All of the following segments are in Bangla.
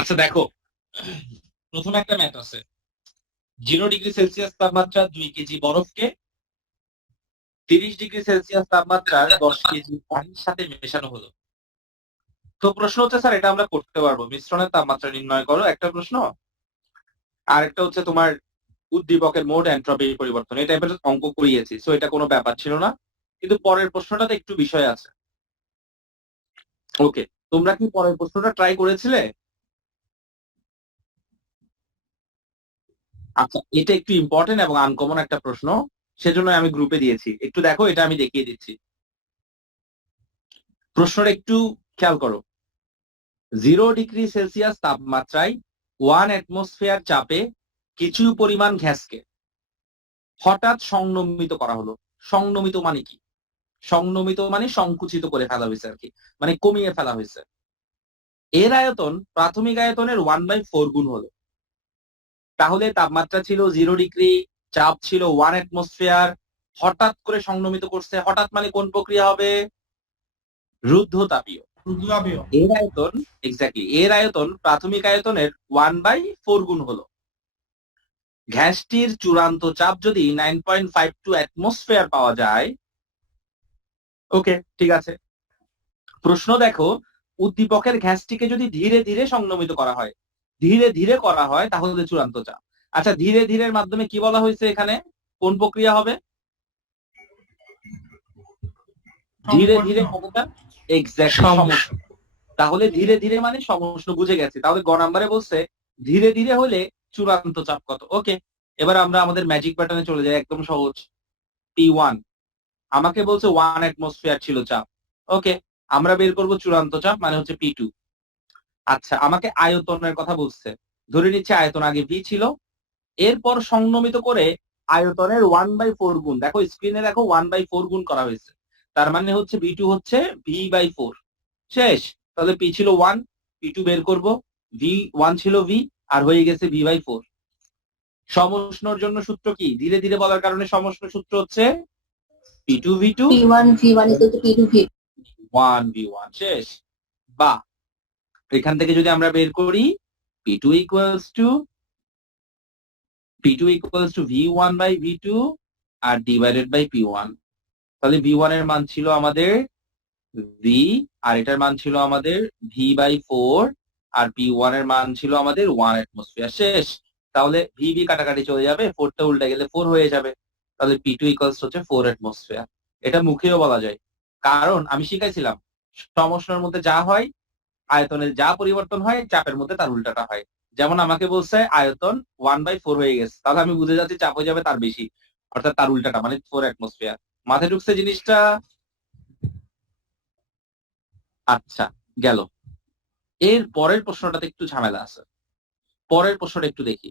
আচ্ছা দেখো, প্রথমে একটা ম্যাথ আছে। 0°C তাপমাত্রা 2 কেজি বরফকে 30°C তাপমাত্রার 10 কেজি পানির সাথে মেশানো হলো। তো প্রশ্ন হচ্ছে স্যার এটা আমরা করতে পারবো, মিশ্রণের তাপমাত্রা নির্ণয় করো, একটা প্রশ্ন। আর একটা হচ্ছে তোমার উদ্দীপকের মোট এন্ট্রপি পরিবর্তন, এই টাইপের অঙ্ক করিয়েছি, সো এটা কোনো ব্যাপার ছিল না। কিন্তু পরের প্রশ্নটাতে একটু বিষয় আছে। ওকে, তোমরা কি পরের প্রশ্নটা ট্রাই করেছিলে? আচ্ছা, এটা একটু ইম্পর্টেন্ট এবং আনকমন একটা প্রশ্ন, সেজন্য আমি গ্রুপে দিয়েছি। একটু দেখো, এটা আমি দেখিয়ে দিচ্ছি। প্রশ্নটা একটু খেয়াল করো। 0°C তাপমাত্রায় 1 অ্যাটমসফিয়ার চাপে কিছু পরিমাণ গ্যাসকে হঠাৎ সংনমিত করা হলো। সংনমিত মানে কি? সংনমিত মানে সংকুচিত করে ফেলা হয়েছে আর কি, মানে কমিয়ে ফেলা হয়েছে। এর আয়তন প্রাথমিক আয়তনের 1/4 গুণ হলো। তাহলে তাপমাত্রা ছিল 0°, চাপ ছিল 1 অ্যাটমসফিয়ার, হঠাৎ করে সংনমিত করছে। হঠাৎ মানে কোন প্রক্রিয়া হবে? রুদ্ধতাপীয়। এর আয়তন, এক্স্যাক্টলি, এর আয়তন প্রাথমিক আয়তনের 1/4 গুণ হলো। গ্যাসটির চূড়ান্ত চাপ যদি 9.52 অ্যাটমসফিয়ার পাওয়া যায়, ওকে ঠিক আছে। প্রশ্ন দেখো, উদ্দীপকের গ্যাসটিকে যদি ধীরে ধীরে সংনমিত করা হয়, ধীরে ধীরে করা হয়, তাহলে চূড়ান্ত চাপ। আচ্ছা, ধীরে ধীরে মাধ্যমে কি বলা হয়েছে এখানে? কোন প্রক্রিয়া হবে? ধীরে ধীরে কতটা? এক্স্যাক্টলি সমষ্ণ। তাহলে ধীরে ধীরে মানে সমষ্ণ, বুঝে গেছি। তাহলে গ নাম্বারে বলছে ধীরে ধীরে হলে চূড়ান্ত চাপ কত। ওকে, এবার আমরা আমাদের ম্যাজিক প্যাটার্নে চলে যাই, একদম সহজ। P1 আমাকে বলছে 1 অ্যাটমসফিয়ার ছিল চাপ। ওকে, আমরা বের করব চূড়ান্ত চাপ, মানে হচ্ছে P2। আচ্ছা, আমাকে আয়তনের কথা বলছে, ধরে নিচ্ছে আয়তন আগে V ছিল, এরপর সংনমিত করে আয়তনের 1/4 গুণ। দেখো স্ক্রিনে, দেখো 1/4 গুণ করা হয়েছে, তার মানে হচ্ছে V2 হচ্ছে V/4। শেষ। তাহলে P ছিল 1, P2 বের করব, V1 ছিল V, আর হয়ে গেছে V/4। সমষ্ণর জন্য সূত্র কি? ধীরে ধীরে বলার কারণে সমষ্ণ সূত্র হচ্ছে P2V2 P1 V1 equal to P2 V. 1V1। শেষ। বা এখান থেকে যদি আমরা বের করি P2 equals to V1/V2 আর ডিভাইডেড বাই P1। তাহলে V1 এর মান ছিল আমাদের V, আর এটার মান ছিল আমাদের V/4, আর P1 এর মান ছিল আমাদের 1 অ্যাটমসফিয়ার। শেষ। তাহলে VV কাটাকাটি চলে যাবে, 4 টা উল্টে গেলে 4 হয়ে যাবে। তাহলে P2 ইকুয়ালস হচ্ছে 4 অ্যাটমসফিয়ার। এটা মুখেও বলা যায়, কারণ আমি শিখাইছিলাম সমষ্ণের মধ্যে যা হয়, আয়তনের যা পরিবর্তন হয়, চাপের মধ্যে তার উল্টাটা হয়। যেমন আমাকে বলছে আয়তন 1/4 হয়ে গেছে, তাহলে আমি বুঝে যাচ্ছি চাপ হয়ে যাবে তার বেশি, অর্থাৎ তার উল্টাটা, মানে 4 অ্যাটমসফিয়ার। মাথায় ঢুকছে জিনিসটা? আচ্ছা, গেল। এর পরের প্রশ্নটাতে একটু ঝামেলা আছে। পরের প্রশ্নটা একটু দেখি।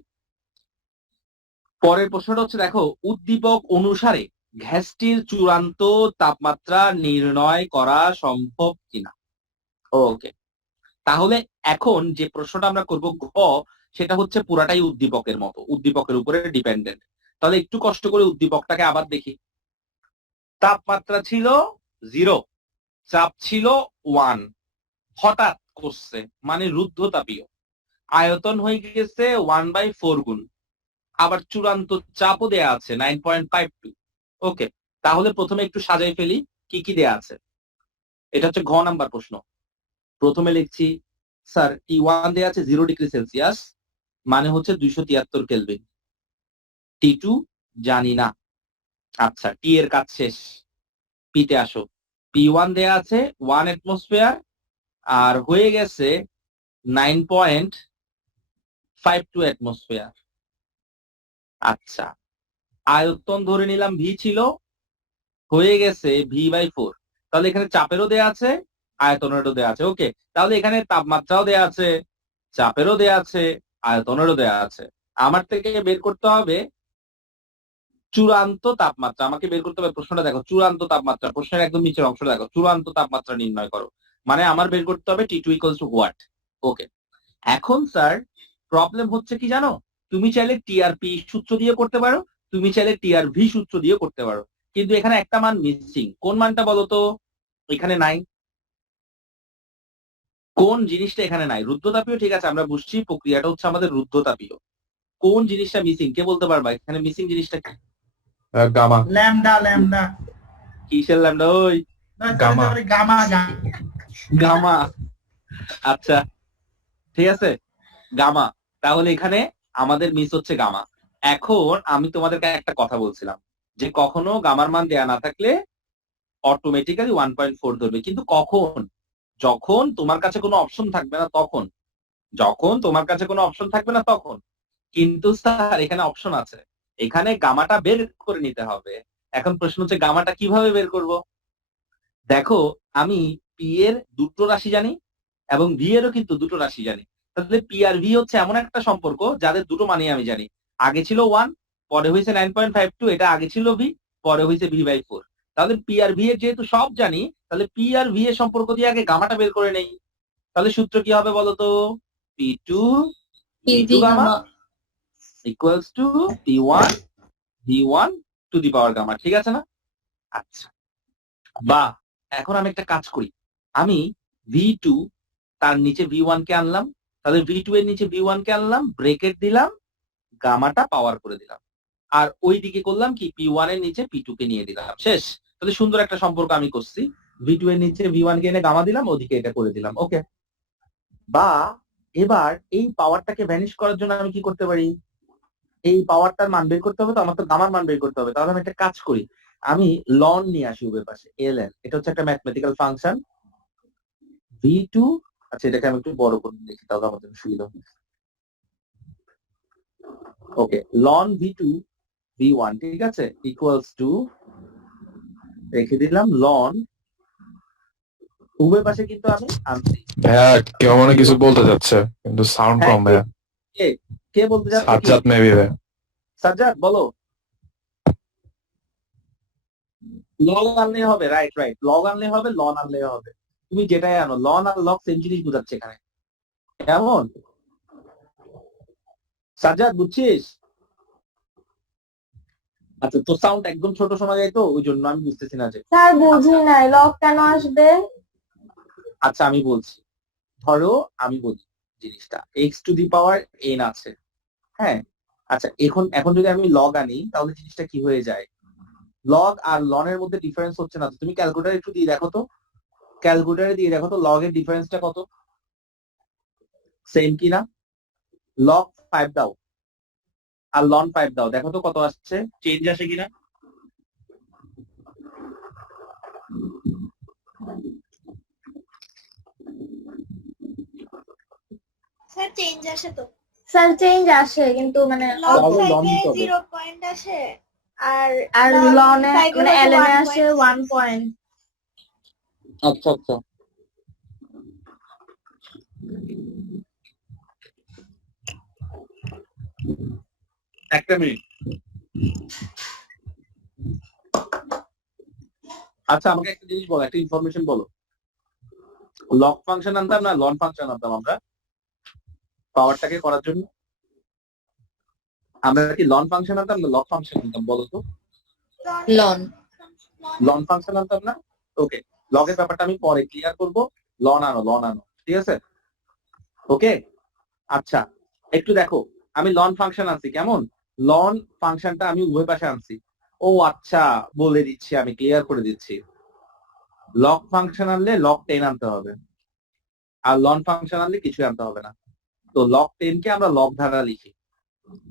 পরের প্রশ্নটা হচ্ছে, দেখো, উদ্দীপক অনুসারে গ্যাসটির চূড়ান্ত তাপমাত্রা নির্ণয় করা সম্ভব কিনা। ওকে, তাহলে এখন যে প্রশ্নটা আমরা করব ঘ, সেটা হচ্ছে পুরাটাই উদ্দীপকের মতো, উদ্দীপকের উপরে ডিপেন্ডেন্ট। তাহলে একটু কষ্ট করে উদ্দীপকটাকে আবার দেখি। তাপমাত্রা ছিল 0, চাপ ছিল 1, হঠাৎ করছে মানে রুদ্ধতাপীয়, আয়তন হয়ে গেছে 1/4 গুণ, আবার চূড়ান্ত চাপও দেয়া আছে 9.52। ওকে, তাহলে প্রথমে একটু সাজাই ফেলি কি কি দেয়া আছে। এটা হচ্ছে ঘ নাম্বার প্রশ্ন। প্রথমে লিখছি, স্যার T1 দেয়া আছে 0°C, মানে হচ্ছে 273 কেলভিন। T2 জানি না। আচ্ছা, টি এর কাজ শেষ, পিতে আসো। P1 দেয়া আছে 1 অ্যাটমসফিয়ার, আর হয়ে গেছে 9.52 অ্যাটমসফিয়ার। আচ্ছা, আয়তন ধরে নিলাম V ছিল, হয়ে গেছে V/4। তাহলে এখানে চাপেরও দেয়া আছে, আয়তনেরও দেয়া আছে। ওকে, তাহলে এখানে তাপমাত্রাও দেয়া আছে, চাপেরও দেয়া আছে, আয়তনেরও দেয়া আছে। আমার থেকে বের করতে হবে চূড়ান্ত তাপমাত্রা। আমাকে বের করতে হবে, প্রশ্নটা দেখো, চূড়ান্ত তাপমাত্রা, প্রশ্নের একদম নিচের অংশটা দেখো, চূড়ান্ত তাপমাত্রা নির্ণয় করো, মানে আমার বের করতে হবে T2 ইকুয়ালস টু হোয়াট। ওকে, এখন স্যার প্রবলেম হচ্ছে কি জানো, তুমি চাইলে টিআরপি সূত্র দিয়ে করতে পারো, তুমি চাইলে টিআরভি সূত্র দিয়ে করতে পারো, কিন্তু এখানে একটা মান মিসিং। কোন মানটা বলো তো? এখানে নাই। কোন জিনিসটা এখানে নাই? রুদ্ধতাপীয় ঠিক আছে, আমরা বুঝছি প্রক্রিয়াটা হচ্ছে আমাদের রুদ্ধতাপীয়। কোন জিনিসটা মিসিং? কে বলতে পারবা এখানে মিসিং জিনিসটা কি? গামা। ল্যামডা ল্যামডা কিসের ল্যামডা? ওই গামা গামা গামা। আচ্ছা ঠিক আছে, গামা। তাহলে এখানে আমাদের মিস হচ্ছে গামা। এখন আমি তোমাদেরকে একটা কথা বলছিলাম যে কখনো গামার মান দেয়া না থাকলে অটোমেটিক্যালি 1.4 ধরবে, কিন্তু কখন? যখন তোমার কাছে কোনো অপশন থাকবে না তখন। যখন তোমার কাছে কোনো অপশন থাকবে না তখন। কিন্তু স্যার এখানে অপশন আছে, এখানে গামাটা বের করে নিতে হবে। এখন প্রশ্ন হচ্ছে গামাটা কিভাবে বের করব? দেখো আমি পি এর দুটো রাশি জানি এবং ভি এরও কিন্তু দুটো রাশি জানি। তাহলে পি আর ভি হচ্ছে এমন একটা সম্পর্ক যাদের দুটো মানে আমি জানি। আগে ছিল 1, পরে হয়েছে 9.52, এটা আগে ছিল ভি, পরে হয়েছে v/4। তাহলে পি আর ভি এর যেহেতু সব জানি, তাহলে পি আর ভি এর সম্পর্ক দিয়ে আগে গামাটা বের করে নেই। তাহলে সূত্র কি হবে বলতো? P2 PG gamma gamma equals to P1 V1 to the power gamma. ঠিক আছে না? আচ্ছা, বা এখন আমি একটা কাজ করি, আমি V2 তার নিচে V1 কে আনলাম, তাহলে V2 এর নিচে V1 কে আনলাম, ব্রেকেট দিলাম, গামাটা পাওয়ার করে দিলাম। আর ওই দিকে করলাম কি, P1 এর নিচে P2 কে নিয়ে দিলাম, শেষ। তাহলে সুন্দর একটা সম্পর্ক আমি করছি, V2 এর নিচে V1 কে এনে গামা দিলাম, ওদিকে এটা করে দিলাম। ওকে, বা এবার এই পাওয়ারটাকে ভ্যানিশ করার জন্য আমি কি করতে পারি? এই পাওয়ারটার মান বের করতে হবে তো, আমার তো গামার মান বের করতে হবে। তাহলে আমি একটা কাজ করি, আমি লন নিয়ে আসি উভয় পাশে, ln। এটা হচ্ছে একটা ম্যাথমেটিক্যাল ফাংশন V2। আচ্ছা এটাকে আমি একটু বড় করে লিখি তাহলে আমাদের সুবিধা হবে। ওকে, লন V2 V1 ঠিক আছে, ইকুয়ালস টু, রেখে দিলাম লন, উভয় পাশে কিন্তু আমি আনছি। ভাইয়া কেউ মনে কিছু বলতে যাচ্ছে কিন্তু সাউন্ড হ্যাঁ, কম ভাইয়া। কে কে বলতে যাচ্ছে? কি সাজ্জাদ মেবি ভাইয়া। সাজ্জাদ বলো। লগ আনলে হবে, রাইট রাইট, লগ আনলে হবে, লন আনলে হবে। তুমি যেটাই আনো, লন আর লগ সেম জিনিস বোঝাচ্ছে এখানে। কেমন সাজ্জাদ, বুঝছিস? আচ্ছা, তোর সাউন্ড একদম ছোট শোনা যায় তো, ওই জন্য আমি বুঝতেছি না যে। স্যার বুঝি নাই লগ কেন আসবে? আচ্ছা আমি বলছি, ধরো আমি বলি জিনিসটা x two the power n আছে, হ্যাঁ। আচ্ছা এখন এখন যদি আমি লগ আনি তাহলে জিনিসটা কি হয়ে যায়? লগ আর লনের মধ্যে ডিফারেন্স হচ্ছে না তো, তুমি ক্যালকুলেটর একটু দিয়ে দেখো তো, ক্যালকুলেটরে দিয়ে দেখো তো লগ এর ডিফারেন্সটা কত, সেম কিনা? লগ 5 দাও আর লন 5 দাও, দেখো তো কত আসছে, চেঞ্জ আসে কিনা? স্যার চেঞ্জ আসে তো, স্যার চেঞ্জ আসে কিন্তু মানে লগ তাহলে লন 5 এ দিতে হবে। 0 পয়েন্ট আসে আর আর log লনে 5 এ মানে হচ্ছে এলএন এ 1 আসে 1 পয়েন্ট। আচ্ছা আচ্ছা, একটা মিনিট। আচ্ছা আমাকে একটা জিনিস বলো, একটা ইনফরমেশন বলো, লগ ফাংশন আনতাম না লন ফাংশন আনতাম আমরা পাওয়ারটাকে করার জন্য? আমরা কি লন ফাংশন আনতাম না লগ ফাংশন আনতাম বলো তো? লন লন ফাংশন আনতাম না? ওকে, লগের ব্যাপারটা আমি পরে ক্লিয়ার করব, লন আনো লন আনো, ঠিক আছে? ওকে, আচ্ছা একটু দেখো, আমি লন ফাংশন আনছি, কেমন? লন ফাংশনটা আমি উভয় পাশে আনছি। ও আচ্ছা, বলে দিচ্ছি, আমি ক্লিয়ার করে দিচ্ছি। লগ ফাংশন আনলে লগ 10 আনতে হবে, আর লন ফাংশন আনলে কিছু আনতে হবে না। তো লগ 10 কে আমরা লগ ধারা লিখি।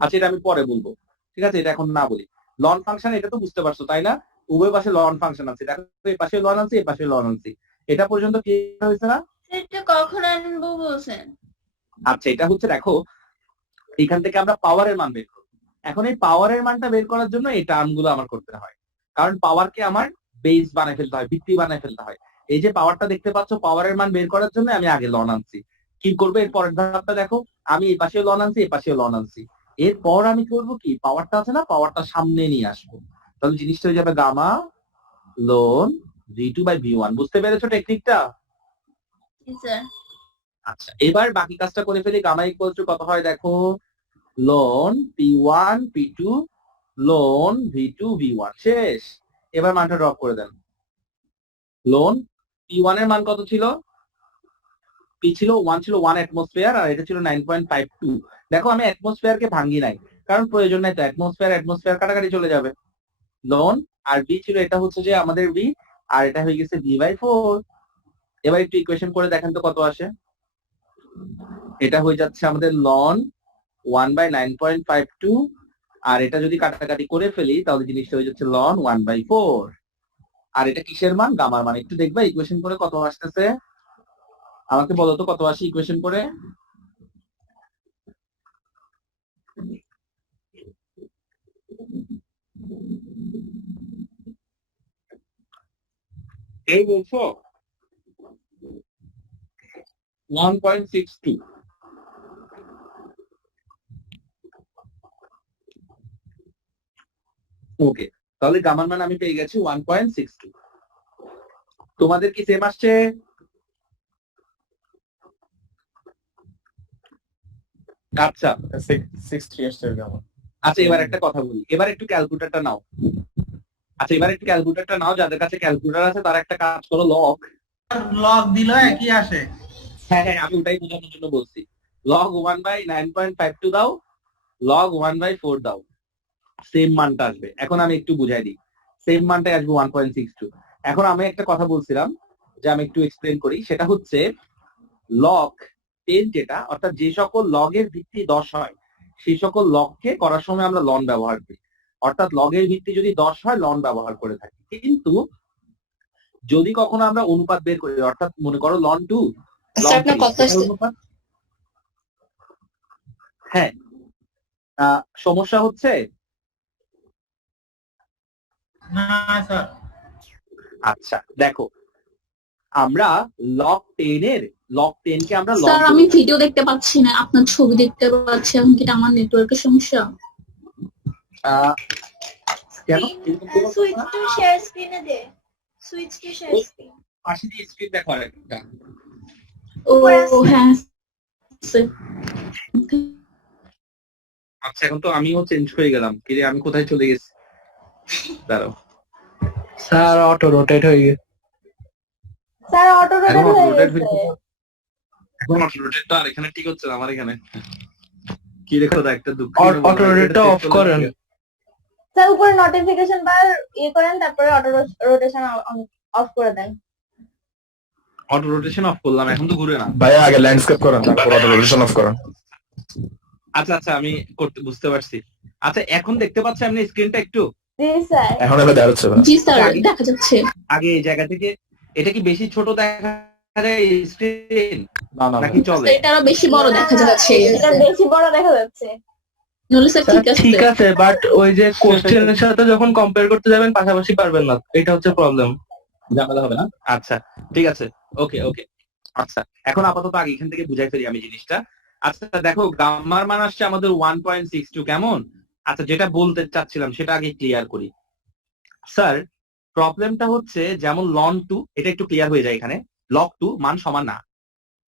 আচ্ছা এটা আমি পরে বলবো, ঠিক আছে, এটা এখন না বলি। লন ফাংশন এটা তো বুঝতে পারছো তাই না? উভয় পাশে লন ফাংশন আছে, দেখো এই পাশে লন আনছি, এই পাশে লন আনছি, এটা পর্যন্ত কি হয়েছে না? এটা কখন আনবো বলছেন? আচ্ছা এটা হচ্ছে দেখো, এখান থেকে আমরা পাওয়ারের মান বের করবো। এখন এই পাওয়ারের মানটা বের করার জন্য এই টার্মগুলো আমার করতে হয়, কারণ পাওয়ারকে আমার বেস বানায় ফেলতে হয়, ভিত্তি বানায় ফেলতে হয়। এই যে পাওয়ারটা দেখতে পাচ্ছ, পাওয়ারের মান বের করার জন্য আমি আগে লন আনছি। কি করবো এর পরের ধাপটা দেখো, আমি এই পাশে লন আনছি, এই পাশে লন আনছি। এরপর আমি করবো কি, পাওয়ারটা আছে না, পাওয়ারটা সামনে নিয়ে আসবো। তাহলে জিনিসটা হয়ে যাবে গামা লন V2/V1। বুঝতে পেরেছো টেকনিকটা? স্যার আচ্ছা এবার বাকি কাজটা করে ফেলি। গামা ইকুয়াল টু কত হয় দেখো, loan P1 P2 loan V2 V1, শেষ। এবার মানটা ড্রপ করে দেন। লন P1 এর মান কত ছিল? পি ছিল 1 ছিল 1 অ্যাটমসফিয়ার আর এটা ছিল 9.52। দেখো আমি অ্যাটমসফিয়ারকে ভাঙি নাই, কারণ প্রয়োজন নাই তো, অ্যাটমসফিয়ার কাটাকাটি চলে যাবে। লন আর বি ছিল, এটা হচ্ছে যে আমাদের বি, আর এটা হয়ে গেছে বি/4। এবার একটু ইকুয়েশন করে দেখেন তো কত আসে। এটা হয়ে যাচ্ছে আমাদের লন 1/9.52, আর এটা যদি কাটাকাটি করে ফেলি তাহলে জিনিসটা হয়ে যাচ্ছে লন 1/4। আর এটা কিসের মান? গামার মান। একটু দেখবা ইকুয়েশন করে কত আসতেছে, আমাকে বলো তো কত আসে ইকুয়েশন করে। এই বলছো 1.62। ওকে, তাহলে গামার মান আমি পেয়ে গেছি 1.62। তোমাদের কি সেম আসছে? আচ্ছা 6 আসছে গামা। আচ্ছা, এবার একটা কথা বলি, এবার একটু ক্যালকুলেটরটা নাও। আচ্ছা এবার একটু ক্যালকুলেটরটা নাও, যাদের কাছে ক্যালকুলেটর আছে তারা একটা কাজ করো, লগ। লগ দিল একই আসে। হ্যাঁ হ্যাঁ, আমি ওটাই বোঝানোর জন্য বলছি। লগ 1/9.52 দাও, লগ 1/4 দাও, সেম মানটা আসবে। এখন আমি একটু বুঝাই দিই, সেম মানটাই আসবে 1.62। এখন আমি একটা কথা বলছিলাম যে আমি একটু এক্সপ্লেন করি, সেটা হচ্ছে লগ 10 যেটা, অর্থাৎ যে সকল লগের ভিত্তি 10 হয় সেই সকল লগকে করার সময় আমরা লন ব্যবহার করি, অর্থাৎ লগের ভিত্তি যদি 10 হয় লন ব্যবহার করে থাকি। কিন্তু যদি কখনো আমরা অনুপাত বের করি, অর্থাৎ মনে করো লন 2 লন স্যার আপনার 3 কথা আসছে। অনুপাত। হ্যাঁ, সমস্যা হচ্ছে? না স্যার, আচ্ছা দেখো, আমরা লগ 10 কে আমরা লগ স্যার আমি ভিডিও দেখতে পাচ্ছি না, আপনার ছবি দেখতে পাচ্ছি। এখন কি এটা আমার নেটওয়ার্কের সমস্যা? কেন এরকম কোনো সুইচ কথা? টু শেয়ার স্ক্রিনে দে, সুইচ টু শেয়ার স্ক্রিন। পাশে দিয়ে স্ক্রিন দেখো আরেকটা। ও হ্যাঁ স্যার। আচ্ছা এখন তো আমিও চেঞ্জ হয়ে গেলাম, কি রে আমি কোথায় চলে গেছি? দাঁড়াও, স্যার অটো রোটেট হয়ে গেছে। স্যার অটো এখন রোটেট হয়ে rotate গেছে। এখন রোটেট তো আর এখানে ঠিক হচ্ছে না আমার এখানে। কি রে খোদা, একটা দুঃখ। অটো রোটেটটা অফ করেন। স্যার উপরে নোটিফিকেশন বার করেন, তারপরে অটো রোটেশন অফ করে দেন। অটো রোটেশন অফ করলাম, এখন তো ঘুরে না। ভাইয়া আগে ল্যান্ডস্কেপ করেন, তারপর অটো রোটেশন অফ করেন। আচ্ছা আচ্ছা, আমি করতে বুঝতে পারছি। আচ্ছা এখন দেখতে পাচ্ছি আপনি স্ক্রিনটা একটু? জি স্যার। এখন এবার দাঁড়াচ্ছে ভাই। জি স্যার দেখা যাচ্ছে। আগে এই জায়গা থেকে এটা কি বেশি ছোট দেখা যায় স্ক্রিন না না নাকি চলে? এটা আরো বেশি বড় দেখা যাচ্ছে। এটা বেশি বড় দেখা যাচ্ছে। নলে স্যার স্যার ঠিক আছে। ঠিক আছে, বাট ওই যে কোশ্চেনের সাথে যখন কম্পেয়ার করতে যাবেন পাশাপাশি পারবেন না, এটা হচ্ছে প্রবলেম। ঝামেলা হবে না? আচ্ছা ঠিক আছে, ওকে ওকে। আচ্ছা এখন আপাতত আগে এখান থেকে বুঝাই ফেলি আমি জিনিসটা। আচ্ছা দেখো, গাম্মার মান আসছে আমাদের 1.62, কেমন? আচ্ছা যেটা বলতে চাচ্ছিলাম সেটা আগে ক্লিয়ার করি। স্যার প্রবলেমটা হচ্ছে যেমন লন 2, এটা একটু ক্লিয়ার হয়ে যায় এখানে। লগ 2 মান সমান না,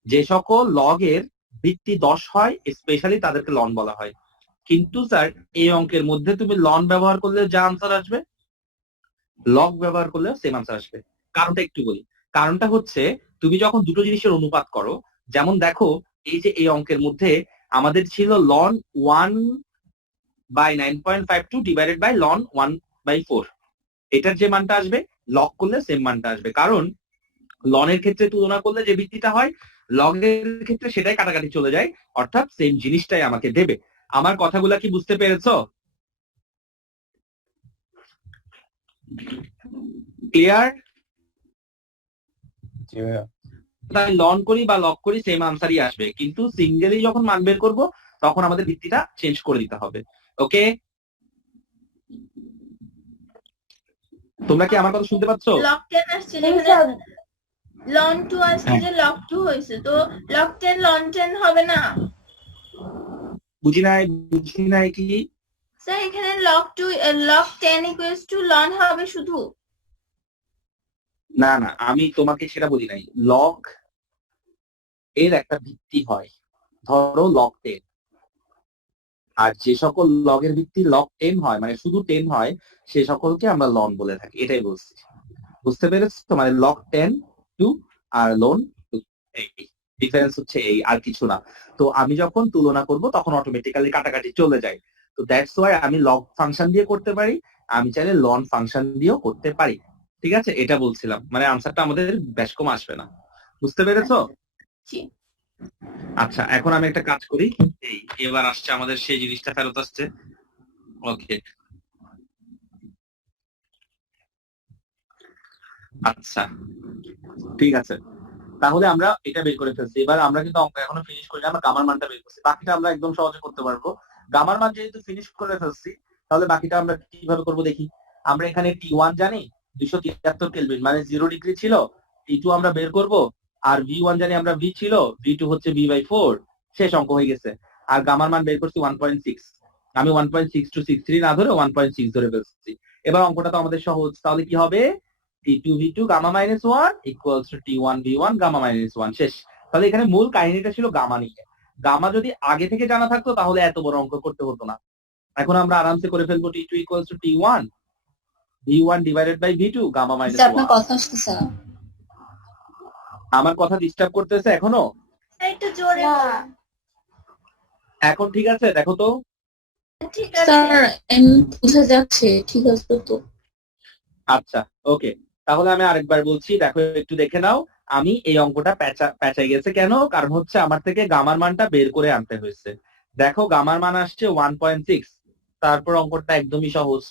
যে সকল লগের ভিত্তি 10 হয় স্পেশালি তাদেরকে লন বলা হয়। কিন্তু স্যার এই অঙ্কের মধ্যে তুমি লন ব্যবহার করলে যা আনসার আসবে, লগ ব্যবহার করলে সেম আনসার আসবে। কারণটা একটু বলি, কারণটা হচ্ছে তুমি যখন দুটো জিনিসের অনুপাত করো, যেমন দেখো এই যে এই অঙ্কের মধ্যে আমাদের ছিল লন 1/9.52 ডিভাইডেড বাই লন 1/4, এটার যে মানটা আসবে লগ করলে সেম মানটা আসবে। কারণ লনের ক্ষেত্রে তুলনা করলে যে ভিত্তিটা হয়, লগের ক্ষেত্রে সেটাই কাটাকাটি চলে যায়, অর্থাৎ সেম জিনিসটাই আমাকে দেবে। আমার কথাগুলা কি বুঝতে পেরেছো? ক্লিয়ার? জি ভাইয়া। তাই লন করি বা লগ করি সেম আনসারই আসবে, কিন্তু সিঙ্গেলি যখন মান বের করবো তখন আমাদের ভিত্তিটা চেঞ্জ করে দিতে হবে। ওকে, তোমরা কি আমার কথা শুনতে পাচ্ছ? লগ 10 আসছে জি যেখানে স্যার। লন 2 আসছে, যে লগ 2 হয়েছে, তো লগ 10 লন 10 হবে না বুঝি নাই কি? স্যার? এখানে লগ 10 ইকুয়ালস টু লন হবে শুধু। না না, আমি তোমাকে সেটা বলি নাই। লগ এর একটা ভিত্তি হয়, ধরো লগ 10, আর যে সকল লগের ভিত্তি লগ 10 হয় মানে শুধু 10 হয় সে সকলকে আমরা লন বলে থাকি, এটাই বলছি। বুঝতে পেরেছো? মানে লগ 10 2 আর লন 2, ডিফারেন্স হচ্ছে এই, আর কিছু না। তো আমি যখন তুলনা করব তখন অটোমেটিক্যালি কাটাকাটি চলে যায়। তো দ্যাটস ওয়াই আমি লগ ফাংশন দিয়ে করতে পারি, আমি চাইলে লন ফাংশন দিয়েও করতে পারি। ঠিক আছে, এটা বলছিলাম, মানে আনসারটা আমাদের বেশ কম আসবে না। বুঝতে পেরেছো? জি। আচ্ছা, এখন আমি একটা কাজ করি, এই এবার আসছে আমাদের সেই জিনিসটা ফেরত আসছে। ওকে, আচ্ছা ঠিক আছে, তাহলে আমরা এটা বের করে ফেলছি। এবার আমরা কিন্তু অঙ্ক এখনো ফিনিশ করি না, আমরা গামার মানটা বের করছি, বাকিটা আমরা একদম সহজে করতে পারবো। গামার মান যেহেতু ফিনিশ করে ফেলছি, তাহলে বাকিটা আমরা কিভাবে করবো দেখি। আমরা এখানে T1 জানি 273 কেলভিন, মানে 0 ডিগ্রি ছিল। T2 আমরা বের করব, আর V1 জানি আমরা V ছিল, V2 হচ্ছে V/4, শেষ, অঙ্ক হয়ে গেছে। আর গামার মান বের করছি 1.6, আমি 1.6263 না ধরে 1.6 ধরে ফেলছি। এবার অঙ্কটা তো আমাদের সহজ, তাহলে কি হবে, T2 V2 gamma minus 1 equals to T1 V1 gamma minus 1, শেষ। তাহলে এখানে মূল কাহিনীটা ছিল গামা নিয়ে। গামা যদি আগে থেকে জানা থাকতো তাহলে এত বড় অঙ্ক করতে হতো না। এখন আমরা আরামসে করে ফেলবো T2 equals to T1 V1 divided by V2 gamma minus sir আপনার 1। কথা আসতেছে না। আমার কথা ডিস্টার্ব করতেছে এখনো? একটু জোরে না। বলো। এখন ঠিক আছে, দেখো তো। ঠিক আছে। স্যার বোঝা যাচ্ছে, ঠিক আছে তো। আচ্ছা ওকে, তাহলে আমি আরেকবার বলছি, দেখো একটু দেখে নাও। আমি এই অঙ্কটা পেঁচাই গেছে কেন, কারণ হচ্ছে আমার থেকে গামার মানটা বের করে আনতে হয়েছে। দেখো গামার মান আসছে 1.6, তারপর অঙ্কটা একদমই সহজ,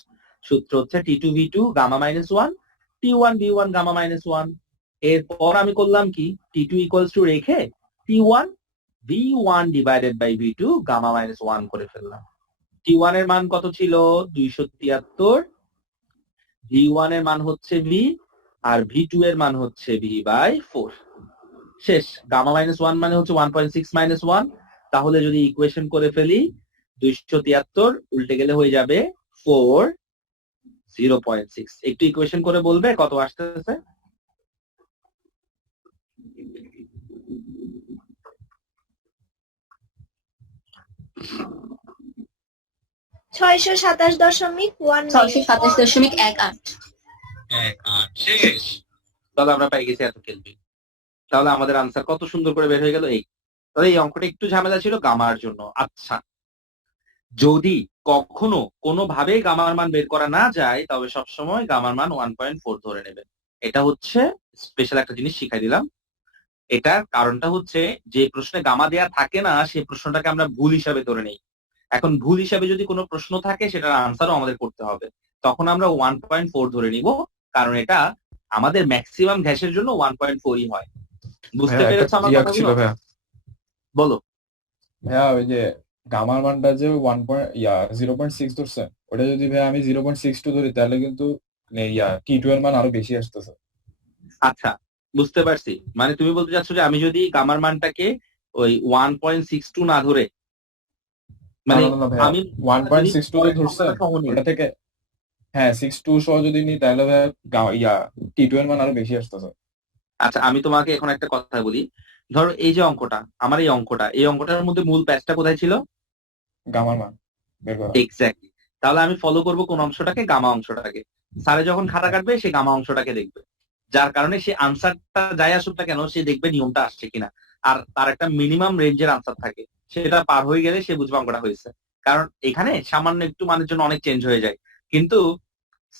সূত্র হচ্ছে T2 V2 gamma minus 1 T1 V1 gamma minus 1। এরপর আমি করলাম কি, T2 ইকুয়ালস টু রেখে T1 V1 divided by V2 gamma minus 1 করে ফেললাম। T1 এর মান কত ছিল, 273, V1 এর মান হচ্ছে V, আর V2 এর মান হচ্ছে V/4, শেষ। গামা মাইনাস 1 মানে হচ্ছে 1.6 মাইনাস 1, তাহলে যদি ইকুয়েশন করে ফেলি 273 উল্টে গেলে হয়ে যাবে 4 0.6। একটু ইকুয়েশন করে বলবে কত আসতেছে? ছয়শো 627.18। শেষ। তাহলে আমরা পেয়ে গেছি এত কেলভিন। তাহলে আমাদের আনসার কত সুন্দর করে বের হয়ে গেল। এই তাহলে এই অঙ্কটা একটু ঝামেলা ছিল গামার জন্য। আচ্ছা, যদি কখনো কোনোভাবে গামার মান বের করা না যায়, তবে সবসময় গামার মান 1.4 ধরে নেবে। এটা হচ্ছে স্পেশাল একটা জিনিস শিখাই দিলাম। এটার কারণটা হচ্ছে যে প্রশ্নে গামা দেয়া থাকে না, সেই প্রশ্নটাকে আমরা ভুল হিসাবে ধরে নেই। এখন ভুল হিসাবে যদি কোনো প্রশ্ন থাকে, সেটার আনসারও আমাদের করতে হবে, তখন আমরা 1.4 ধরে নিব, কারণ এটা আমাদের ম্যাক্সিমাম গ্যাসের জন্য 1.4ই হয়। বুঝতে ভাইয়া একটা পেরেছো আমার ইয়াক ছিল কথাগুলো? ভাইয়া। বলো। ভাইয়া ওই যে গামার মানটা যে 0.6 ধরছে, ওটা যদি ভাইয়া আমি 0.62 ধরি তাহলে কিন্তু T2 এর মান আরো বেশি আসতেছে। আচ্ছা বুঝতে পারছি, মানে তুমি বলতে চাচ্ছ যে আমি যদি গামার মানটাকে ওই 1.62 না ধরে, মানে না ভাইয়া, আমি 1.62 তো ধরছে, ওটা থেকে হ্যাঁ 62 সহ যদি নিই তাহলে ভাইয়া T2 এর মান আরো বেশি আসতেছে। আচ্ছা আমি তোমাকে এখন একটা কথা বলি, ধরো এই যে অঙ্কটা, আমার এই অঙ্কটার মধ্যে মূল প্যাচটা কোথায় ছিল? গামার মান বের করা। এক্স্যাক্টলি। তাহলে আমি ফলো করব কোন অংশটাকে, গামা অংশটাকে। স্যারে যখন খাতা কাটবে সে গামা অংশটাকে দেখবে, যার কারণে সে আনসারটা যাই আসুক না কেন সে দেখবে নিয়মটা আসছে কিনা, আর তার একটা মিনিমাম রেঞ্জের আনসার থাকে, সেটা পার হয়ে গেলে সে বুঝবে অঙ্কটা হয়েছে। কারণ এখানে সামান্য একটু মানের জন্য অনেক চেঞ্জ হয়ে যায়, কিন্তু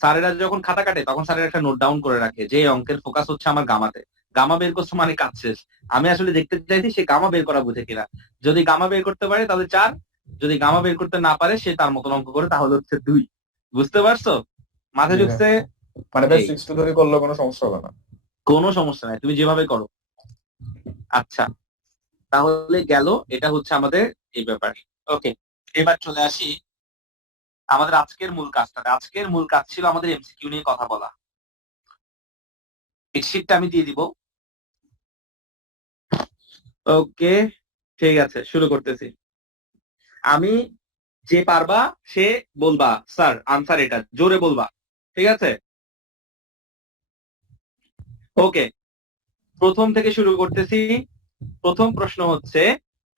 স্যারেরা যখন খাতা কাটে তখন স্যারেরা একটা নোট ডাউন করে রাখে যে অঙ্কের ফোকাস হচ্ছে আমার গামাতে, গামা বের করছে মানে কাজ শেষ। আমি আসলে দেখতে চাইছি সে গামা বের করা বুঝে কিনা। যদি গামা বের করতে পারে তাহলে 4, যদি গামা বের করতে না পারে সে তার মতন অঙ্ক করে তাহলে হচ্ছে 2। বুঝতে পারছো? মাথায় জি ঢুকছে? মানে ভাই এই। 62 ধরে করলে কোনো সমস্যা হবে না। কোনো সমস্যা নাই, তুমি যেভাবে করো। আচ্ছা তাহলে গেল, এটা হচ্ছে আমাদের এই ব্যাপার। ওকে, এবার চলে আসি আমাদের আজকের মূল কাজটাতে। আজকের মূল কাজ ছিল আমাদের এমসিকিউ নিয়ে কথা বলা। শিটটা আমি দিয়ে দিব। ওকে ঠিক আছে, শুরু করতেছি। আমি যে পারবা সে বলবা স্যার আনসার এটা, জোরে বলবা, ঠিক আছে? ওকে, প্রথম থেকে শুরু করতেছি। প্রথম প্রশ্ন হচ্ছে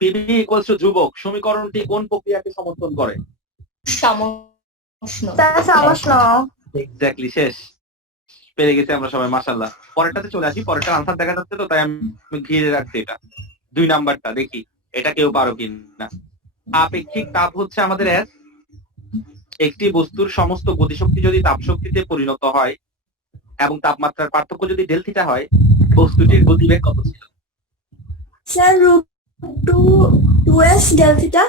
পিভি ইকুয়ালস টু ধ্রুবক সমীকরণটি কোন প্রক্রিয়াকে সমর্থন করে? সমষ্ণ। স্যার সমষ্ণ। এক্স্যাক্টলি, শেষ, পেরে গেছি আমরা সবাই, মাশাআল্লাহ। পরেরটাতে চলে আসি, পরেরটা আনসার দেখা যাচ্ছে তো তাই আমি ঘিরে রাখছি এটা। 2 নাম্বারটা দেখি এটা কেউ পারো কিনা। আপেক্ষিক তাপ হচ্ছে আমাদের S। একটি বস্তুর সমস্ত গতিশক্তি যদি তাপশক্তিতে পরিণত হয় এবং তাপমাত্রার পার্থক্য যদি ডেল থিটা হয়, বস্তুটির গতিবেগ কত ছিল? Sir root 2s del theta.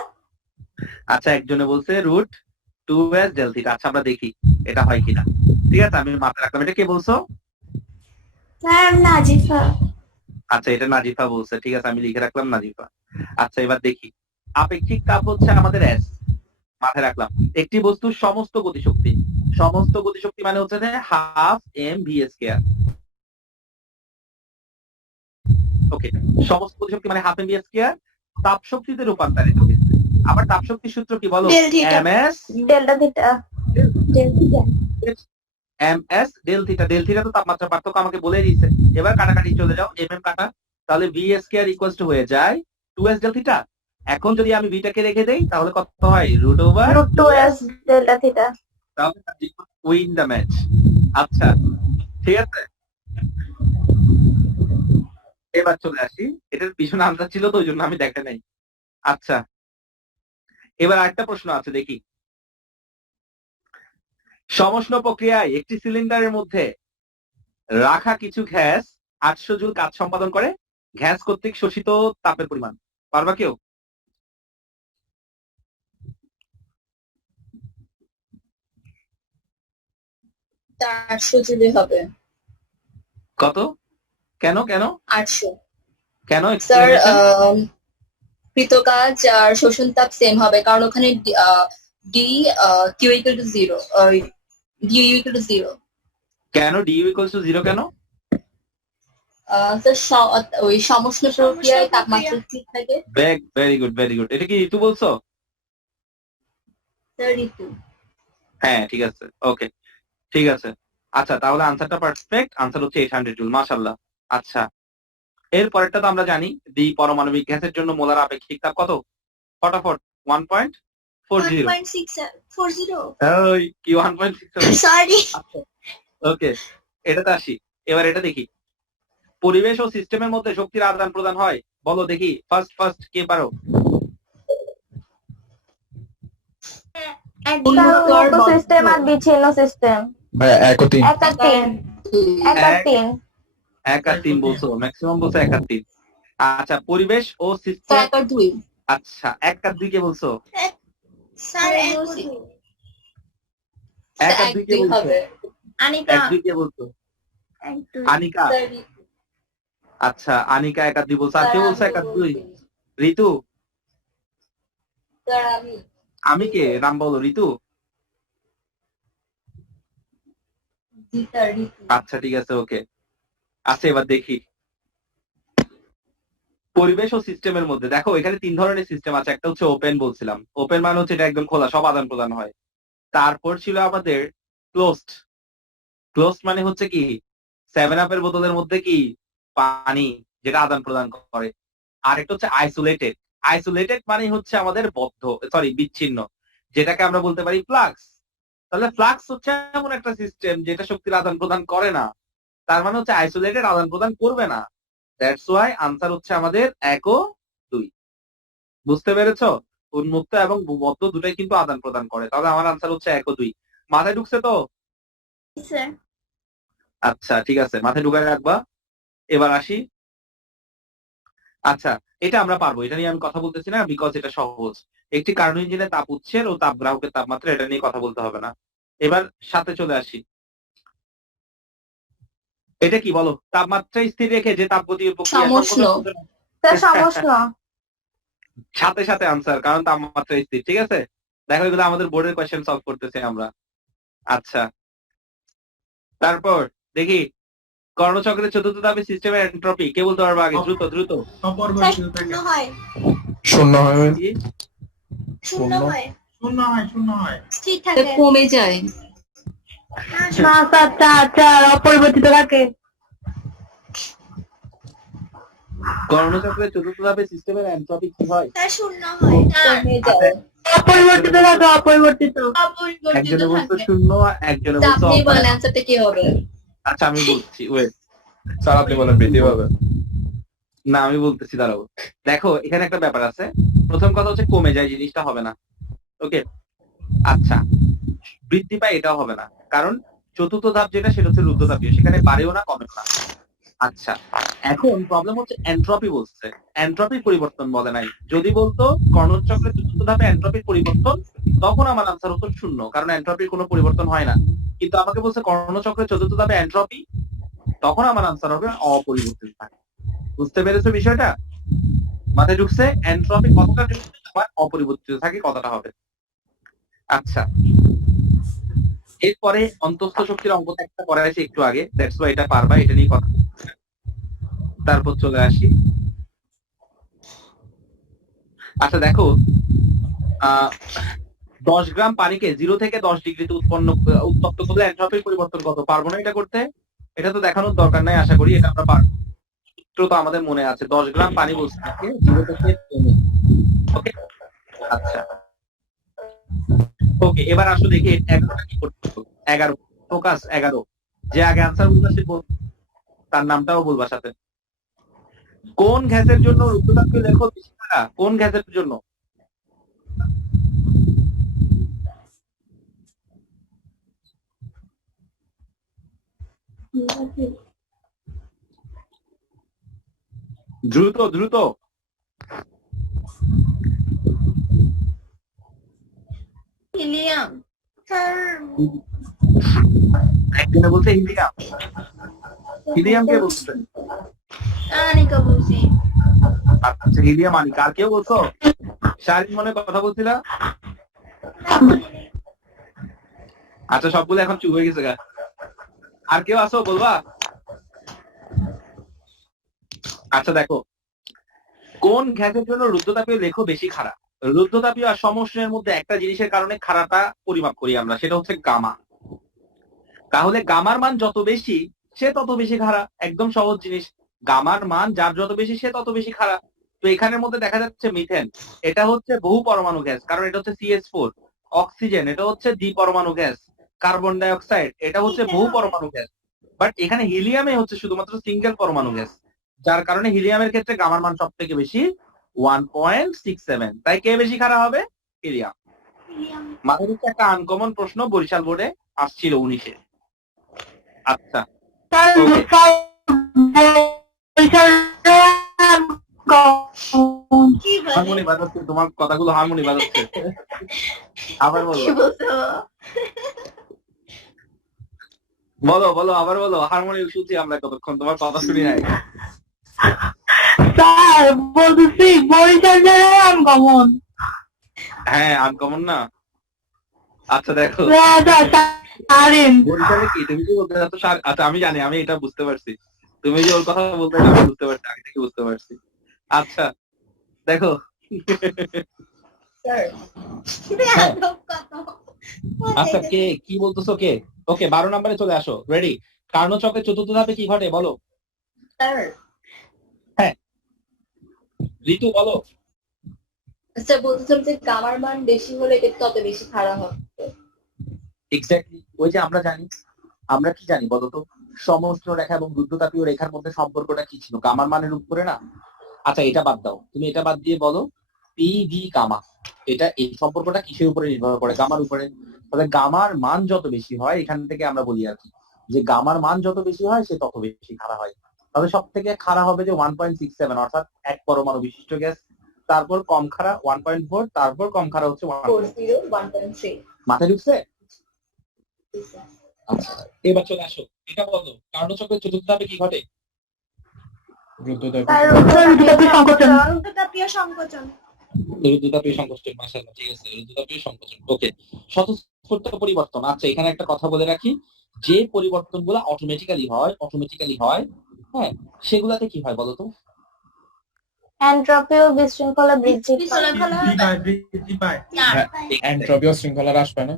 আচ্ছা, একজনে বলছে রুট 2s ডেল থিটা। আচ্ছা, আমরা দেখি এটা হয় কিনা। ঠিক আছে, আমি মাথায় রাখলাম। এটা কে বলছো? স্যার নাজিফা। আচ্ছা, এটা নাজিফা বলছে। ঠিক আছে, আমি লিখে রাখলাম নাজিফা। আচ্ছা, এবার দেখি। আপেক্ষিক তাপ হচ্ছে আমাদের S, মাথায় রাখলাম। একটি বস্তুর সমস্ত গতিশক্তি মানে হচ্ছে যে হাফ এম ভি স্কয়ার। ওকে, সমস্ত গতিশক্তি মানে হাফ এম ভি স্কয়ার তাপ শক্তিতে রূপান্তরিত হয়েছে। আবার তাপ শক্তির সূত্র কি বলো? Del theta. MS delta theta. Del theta. MS del theta. Del theta তো তাপমাত্রা পার্থক্য আমাকে বলে দিয়েছে। এবার কাটাকাটি চলে যাও, এমএম কাটা, তাহলে ভি স্কয়ার ইকুয়ালস টু হয়ে যায় 2s ডেল থিটা। এখন যদি আমি ভিটাকে রেখে দেই তাহলে কত হয়? Root over root 2s delta theta. তাহলে উইন দ্য ম্যাচ। আচ্ছা, ঠিক আছে, এবার চলে আসি। এটার পিছনে আনসার ছিল তো ওই জন্য আমি দেখে নাই। আচ্ছা, এবার আরেকটা প্রশ্ন আছে, দেখি। সমষ্ণ প্রক্রিয়ায় একটি সিলিন্ডারের মধ্যে রাখা কিছু গ্যাস 800 জুল কাজ সম্পাদন করে। গ্যাস কর্তৃক শোষিত তাপের পরিমাণ পারবা কেউ? তার 800 জুলি হবে। কত? কেন 800 কেন? Sir, explanation? কৃত কাজ আর শোষণ তাপ সেম হবে, কারণ ওখানে D Q equal to 0, D U equal to 0। কেন ডিউ ইকুয়ালস টু 0 কেন? স্যার ওই সমষ্ণ প্রক্রিয়ায় তাপমাত্রা ঠিক থাকে। Very good. এটা কি ঋতু বলছো? স্যার ঋতু। হ্যাঁ, ঠিক আছে, ওকে, ঠিক আছে। আচ্ছা, তাহলে আনসারটা পারফেক্ট। আনসার হচ্ছে 800 জুল। মাশাআল্লাহ। আচ্ছা, এর পরেরটা তো আমরা জানি। দ্বি পারমাণবিক গ্যাসের জন্য মোলার আপেক্ষিক তাপ কত? ফটাফট 1.40। 1.640। ওই কি 1.6? সরি। ওকে, এটাতে আসি। এবার এটা দেখি। পরিবেশ ও সিস্টেমের মধ্যে শক্তির আদান প্রদান হয়, বলো দেখি। ফার্স্ট কে পারো? উন্মুক্ত সিস্টেম আর বিচ্ছিন্ন সিস্টেম। ভাইয়া 1 ও 3। 1 আর 3। 1 আর 3। 1 আর 3 বলছো, ম্যাক্সিমাম বলছো 1 আর 3। আচ্ছা, পরিবেশ ও সিস্টেম। 1 আর 2। আচ্ছা, 1 আর 2 কে বলছো? স্যার 1 আর 2 কে বলছো? হবে। আনিকা। 1 2 কে বলছো? আনিকা। স্যার আচ্ছা, আনিকা 1 আর 2 বলছো। আর কে বলছো 1 আর 2? ঋতু। স্যার আমি কে? নাম বলো। ঋতু। আচ্ছা, ঠিক আছে, ওকে। আচ্ছা, এবার দেখি। পরিবেশ ও সিস্টেমের মধ্যে দেখো, এখানে 3 ধরনের সিস্টেম আছে। একটা হচ্ছে ওপেন বলছিলাম। ওপেন মানে হচ্ছে এটা একদম খোলা, সব আদান প্রদান হয়। তারপর ছিল আমাদের ক্লোজড। ক্লোজড মানে হচ্ছে কি 7 আপের বোতলের মধ্যে কি পানি, যেটা আদান প্রদান করে। আর একটা হচ্ছে আইসোলেটেড। আইসোলেটেড মানে হচ্ছে আমাদের বিচ্ছিন্ন, যেটাকে আমরা বলতে পারি ফ্লাক্স। তাহলে ফ্লাক্স হচ্ছে এমন একটা সিস্টেম যেটা শক্তির আদান প্রদান করে না। তার মানে হচ্ছে আইসোলেটেড, আদান প্রদান করবে না। দ্যাটস ওয়াই আনসার হচ্ছে আমাদের 1 ও 2। বুঝতে পেরেছো? উন্মুক্ত এবং বদ্ধ দুটাই কিন্তু আদান প্রদান করে। তাহলে আমার আনসার হচ্ছে 1 ও 2। মাথায় ঢুকছে তো? স্যার। আচ্ছা, ঠিক আছে, মাথায় ঢুকায় রাখবা। এবার আসি। আচ্ছা, এটা আমরা পারবো, এটা নিয়ে আমি কথা বলতেছি না, বিকজ এটা সহজ। একটি কার্নো ইঞ্জিনের তাপ উৎসের ও তাপ গ্রাহকের তাপমাত্রা, এটা নিয়ে কথা বলতে হবে না। এবার সাথে চলে আসি। এটা কি বলো? তাপমাত্রা স্থির রেখে যে তাপগতীয় প্রক্রিয়া সমষ্ণ। স্যার সমষ্ণ। সাথে আনসার, কারণ তাপমাত্রা স্থির। ঠিক আছে, দেখো এগুলো আমাদের বোর্ডের কোয়েশ্চেন সলভ করতেছি আমরা। আচ্ছা, তারপর দেখি কর্ণচক্রের চতুর্থ ধাপে সিস্টেমের এন্ট্রপি কে বলতে পারবে আগে? দ্রুত। অপরিবর্তিত থাকে। শূন্য হয়। শূন্য হয়। কি? শূন্য হয়। শূন্য হয়। স্থির থাকে। কমে যায়। না স্যার, অপরিবর্তিত থাকে। কর্ণচক্রের চতুর্থ ধাপে সিস্টেমের এন্ট্রপি কি হয়? স্যার শূন্য হয়। কমে যায়। অপরিবর্তিত থাকে। অপরিবর্তিত। একজনে বলতো শূন্য, একজনে বলতো আপনি বলেন অ্যান্সারটা কি হবে? আচ্ছা, আমি বলছি, ওয়েট। স্যার আপনি বলেন বৃদ্ধি পাবে। না আমি বলতেছি, দাঁড়াও। দেখো এখানে একটা ব্যাপার আছে। প্রথম কথা হচ্ছে কমে যায় জিনিসটা হবে না। ওকে, আচ্ছা, বৃদ্ধি পায় এটাও হবে না, কারণ চতুর্থ ধাপ যেটা সেটা হচ্ছে রুদ্ধতাপীয়, সেখানে বাড়েও না কমেও না। আচ্ছা, এখন প্রবলেম হচ্ছে এন্ট্রপি বলছে, এন্ট্রপির পরিবর্তন বলে নাই। যদি বলতো কর্ণন চক্রের চতুর্থ ধাপে এন্ট্রপির পরিবর্তন, তখন আমার আনসার হতো 0, কারণ এন্ট্রপির কোনো পরিবর্তন হয় না। কিন্তু আমাকে বলছে কর্ণ চক্রের চতুর্থ ধাপে এন্ট্রপি, তখন আমার আনসার হবে অপরিবর্তিত থাকে। বুঝতে পেরেছো বিষয়টা? মাথায় ঢুকছে? এন্ট্রপি কতটা ঢুকছে, আমার অপরিবর্তিত থাকে কতটা হবে। আচ্ছা, এরপরে অন্তস্থ শক্তির অঙ্কটা একটা করাইছি একটু আগে, দ্যাটস ওয়াই এটা পারবা, এটা নিয়ে কথা। তারপর চলে আসি। আচ্ছা দেখো, 10 গ্রাম পানিকে 0 থেকে 10 ডিগ্রিতে উত্তপ্ত করলে এন্ট্রপির পরিবর্তন কত? পারবো না এটা করতে? এটা তো দেখানোর দরকার নাই, আশা করি এটা আমরা পারবো। সূত্র তো আমাদের মনে আছে, 10 গ্রাম পানি বলছে 0 থেকে 10। ওকে, আচ্ছা, ওকে, এবার আসো দেখি 11টা কি করতে হবে। 11, ফোকাস 11। যে আগে আনসার বলবে সে তার নামটাও বলবা সাথে। কোন গ্যাসের জন্য রুদ্ধতাপীয় লেখ বেশি খাড়া? কোন গ্যাসের জন্য? দ্রুত দ্রুত। Helium sir. একজনে বলছে হিলিয়াম। হিলিয়াম কে বলছে? আনিকা বলছি। আচ্ছা, হিলিয়াম আনিকা। আর কেউ বলছো? শারীন মনে কথা বলছিলা? আচ্ছা, সবগুলো এখন চুপ হয়ে গেছে গা। আর কেউ আসো বলবা? আচ্ছা দেখো, কোন গ্যাসের জন্য রুদ্ধতাপীয় লেখ বেশি খাড়া? রুদ্ধতাপীয় আর সমষ্ণের মধ্যে একটা জিনিসের কারণে খাড়াটা পরিমাপ করি আমরা, সেটা হচ্ছে গামা। তাহলে গামার মান যত বেশি সে তত বেশি খাড়া, একদম সহজ জিনিস। গামার মান যার যত বেশি সে তত বেশি খাড়া। তো এখানের মধ্যে দেখা যাচ্ছে মিথেন, এটা হচ্ছে বহু পরমাণু গ্যাস, কারণ এটা হচ্ছে CH4। অক্সিজেন, এটা হচ্ছে দ্বি পরমাণু গ্যাস। কার্বন ডাই অক্সাইড, এটা হচ্ছে বহু পরমাণু গ্যাস। বাট এখানে হিলিয়ামে হচ্ছে শুধুমাত্র সিঙ্গেল পরমাণু গ্যাস, যার কারণে হিলিয়ামের ক্ষেত্রে গামার মান সব থেকে বেশি 1.67। তাই কে বেশি খাড়া হবে? হিলিয়াম। মাথায় হচ্ছে একটা আনকমন প্রশ্ন বরিশাল বোর্ডে আসছিল 19-এ। আচ্ছা, কি বলে? হারমোনি বাজাচ্ছে, তোমার কথাগুলো হারমোনি বাজাচ্ছে। আবার বলো কি বলছো? বলো বলো, আবার বলো। হারমোনি শুনছি আমরা কতক্ষণ, তোমার কথা শুনি নাই। স্যার বলতেছি বরিশাল জেলায় আনকমন। হ্যাঁ, আনকমন না? আচ্ছা দেখো, সারিন বরিশালে কি তুমি কি বলতে চাচ্ছ? আচ্ছা আমি জানি, আমি এটা বুঝতে পারছি। তুমি যে ওর কথা বলতে চাচ্ছ, আমি বুঝতে পারছি, আগে থেকে বুঝতে পারছি। আচ্ছা দেখো, স্যার হ্যাঁ, কত? আচ্ছা কে কি বলতেছো কে? ওকে, 12 নম্বরে চলে আসো। রেডি? কার্ণচক্রের চতুর্থ ধাপে কি ঘটে বলো? স্যার ঋতু বলো। স্যার বলতেছিলাম যে গামার মান বেশি হলে এটা তত বেশি খারাপ হবে। এক্স্যাক্টলি, ওই যে আমরা জানি, আমরা কি জানি বলতো, সমষ্ণ রেখা এবং রুদ্ধতাপীয় রেখার মধ্যে সম্পর্কটা কি ছিল? গামার মানের উপরে না? আচ্ছা এটা বাদ দাও, তুমি এটা বাদ দিয়ে বলো PV গামা, এটা এই সম্পর্কটা কিসের উপরে নির্ভর করে? গামার উপরে। তাহলে গামার মান যত বেশি হয়, এখান থেকে আমরা বলি আর কি, যে গামার মান যত বেশি হয় সে তত বেশি খাড়া হয়। তবে সব থেকে খাড়া হবে যে 1.67, অর্থাৎ এক পরমাণু বিশিষ্ট গ্যাস। তারপর কম খাড়া 1.4, তারপর কম খাড়া হচ্ছে 40 1.3। মাথায় ঢুকছে? আচ্ছা, এবার চলে আসো, এটা বলো কার্ণচক্রের চতুর্থ ধাপে কি ঘটে? রুদ্ধতাপীয় রুদ্ধতাপীয় সংকোচন। রুদ্ধতাপীয় সংকোচন, মাশাআল্লাহ, ঠিক আছে, রুদ্ধতাপীয় সংকোচন। ওকে, স্বতঃস্ফূর্ত পরিবর্তন। আচ্ছা এখানে একটা কথা বলে রাখি, যে পরিবর্তনগুলো অটোমেটিক্যালি হয়, হ্যাঁ, সেগুলাতে কি হয় বলতো? এন্ট্রপি ও বিশৃঙ্খলা বৃদ্ধি পায়। বৃদ্ধি পায় হ্যাঁ, এন্ট্রপি ও শৃঙ্খলা হ্রাস পায় না?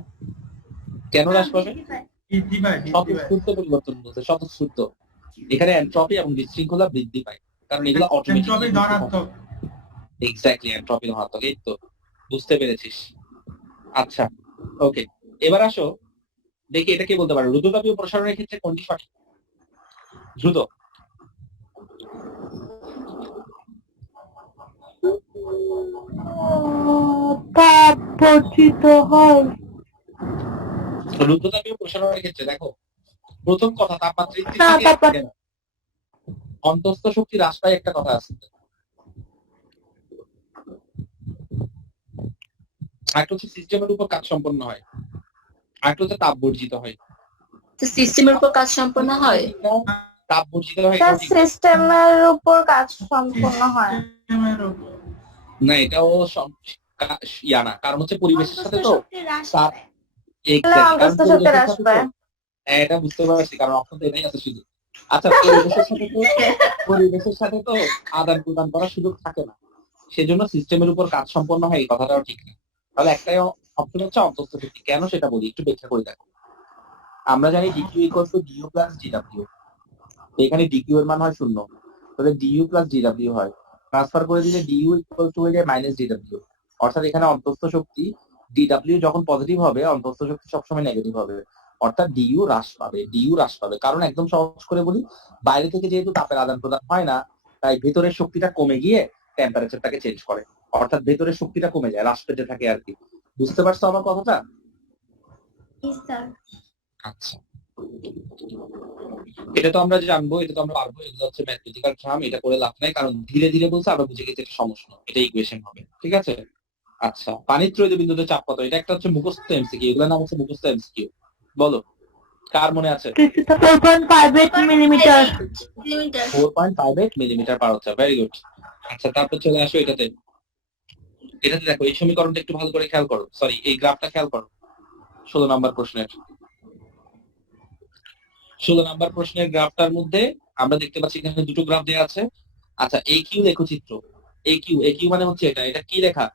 কেন হ্রাস পাবে? বৃদ্ধি পায় স্বতঃস্ফূর্ত পরিবর্তন বলতে, স্বতঃস্ফূর্ত। এখানে এন্ট্রপি এবং বিশৃঙ্খলা বৃদ্ধি পায়, কারণ এগুলো এন্ট্রপি অটোমেটিক্যালি। ধনাত্মক। এক্স্যাক্টলি, এন্ট্রপি ধনাত্মক। এই তো বুঝতে পেরেছিস। আচ্ছা ওকে, এবার আসো দেখি এটা কি বলতে পারো, রুদ্ধতাপীয় প্রসারণের ক্ষেত্রে কোনটি সঠিক? দ্রুত। আবর্তিত হয়। রুদ্ধতাপীয় প্রসারণের ক্ষেত্রে দেখো, প্রথম কথা তাপমাত্রা স্থির না, থাকে, তাপমাত্রা- থাকে না। অন্তঃস্থ শক্তি হ্রাস পায় একটা কথা আছে। আরেকটা হচ্ছে সিস্টেমের উপর কাজ সম্পন্ন হয়, আরেকটা হচ্ছে তাপ বর্জিত হয়। তো সিস্টেমের উপর কাজ সম্পন্ন হয়। তাপ বর্জিত হয় স্যার এটাও ঠিক না। সিস্টেমের উপর কাজ সম্পূর্ণ হয়। সিস্টেমের উপর। না, এটাও ইয়া না, কারণ হচ্ছে পরিবেশের সাথে তো শক্তি হ্রাস তাপ পায়। exactly, কারণ অন্তঃস্থ শক্তি পরিবেশের হ্রাস সাথে পায়। তো- হ্যাঁ, এটা বুঝতে পারছি, কারণ অপশন তো এটাই আছে শুধু। আচ্ছা, পরিবেশের সাথে তো আদান প্রদান করার সুযোগ থাকে না, সেজন্য সিস্টেমের উপর কাজ সম্পন্ন হয়, এই কথাটাও ঠিক না। তাহলে একটাই অপশন হচ্ছে অন্তঃস্থ শক্তি। কেন সেটা বলি, একটু ব্যাখ্যা করে দেখো। আমরা জানি DQ equals to d U plus DW. এখানে ডিকিউ এর মান হয় 0, তাহলে ডিইউ প্লাস ডিডব্লিউ হয়। ট্রান্সফার করে দিলে ডিইউ ইকুয়ালস টু হয়ে যায় মাইনাস ডিডব্লিউ। অর্থাৎ এখানে অন্তঃস্থ শক্তি ডিডব্লিউ যখন পজিটিভ হবে, অন্তঃস্থ শক্তি সবসময় নেগেটিভ হবে, অর্থাৎ ডিইউ হ্রাস পাবে। ডিইউ হ্রাস পাবে কারণ একদম সহজ করে বলি, বাইরে থেকে যেহেতু তাপের আদান প্রদান হয় না, তাই ভেতরের শক্তিটা কমে গিয়ে টেম্পারেচারটাকে চেঞ্জ করে, অর্থাৎ ভেতরের শক্তিটা কমে যায়, হ্রাস পেতে থাকে আর কি। বুঝতে পারছো আমার কথাটা? জি স্যার। আচ্ছা, এটা তো আমরা জানবো, এটা তো আমরা পারবো, এগুলো হচ্ছে ম্যাথমেটিক্যাল টার্ম, এটা করে লাভ নাই, কারণ ধীরে ধীরে বলছে আমরা বুঝে গেছি এটা সমস্যা, এটা ইকুয়েশন হবে, ঠিক আছে? আচ্ছা, পানির ত্রয়ী বিন্দুতে চাপ কত? এটা একটা হচ্ছে মুখস্থ এমসিকিউ, এগুলোর নাম হচ্ছে মুখস্থ এমসিকিউ। বলো, কার মনে আছে? 4.58 মিলিমিটার। মিলিমিটার। 4.58 মিলিমিটার পার হচ্ছে, ভেরি গুড। আচ্ছা, তারপর চলে আসো এটাতে। এটাতে দেখো, এই সমীকরণটা একটু ভালো করে খেয়াল করো, সরি এই গ্রাফটা খেয়াল করো। 16 নম্বর প্রশ্নের 16 নম্বর প্রশ্নের গ্রাফটার মধ্যে আমরা দেখতে পাচ্ছি এখানে দুটো গ্রাফ দেওয়া আছে। আচ্ছা, এই কিউ লেখচিত্র, এই কিউ মানে হচ্ছে এটা কি রেখা?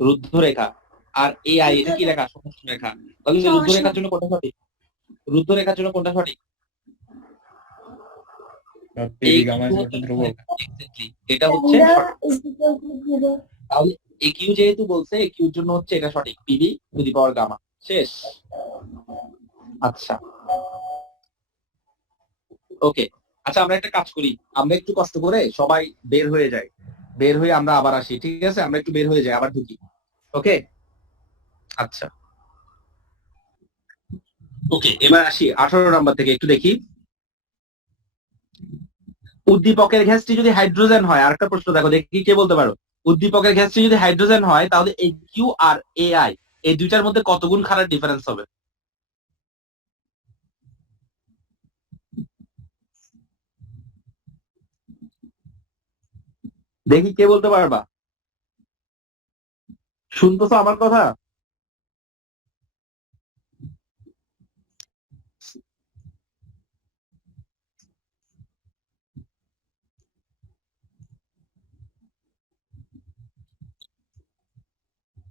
রুদ্ধ রেখা। আর এআই এটা কি রেখা? সমষ্টি রেখা। তাহলে এই রুদ্ধ রেখার জন্য কোনটা সঠিক? রুদ্ধ রেখার জন্য কোনটা সঠিক? পিভি গামা ইজ ধ্রুবক। Exactly, এটা হচ্ছে সঠিক। তাহলে এ কিউ যেহেতু বলছে, এ কিউর জন্য হচ্ছে এটা সঠিক, PV to the power gamma. শেষ। আচ্ছা, ওকে। আচ্ছা, আমরা একটা কাজ করি, আমরা একটু কষ্ট করে সবাই বের হয়ে যাই, বের হয়ে আমরা আবার আসি, ঠিক আছে? আমরা একটু বের হয়ে যাই, আবার ঢুকি, ওকে? আচ্ছা, ওকে, এবার আসি 18 নম্বর থেকে একটু দেখি। উদ্দীপকের গ্যাসটি যদি হাইড্রোজেন হয়, আরেকটা প্রশ্ন দেখো, দেখি কে বলতে পারো। উদ্দীপকের গ্যাসটি যদি হাইড্রোজেন হয়, তাহলে এই কিউ আর এআই এই দুইটার মধ্যে কত গুণ খারাপ ডিফারেন্স হবে? দেখি কে বলতে পারবা? শুনতেছো আমার কথা?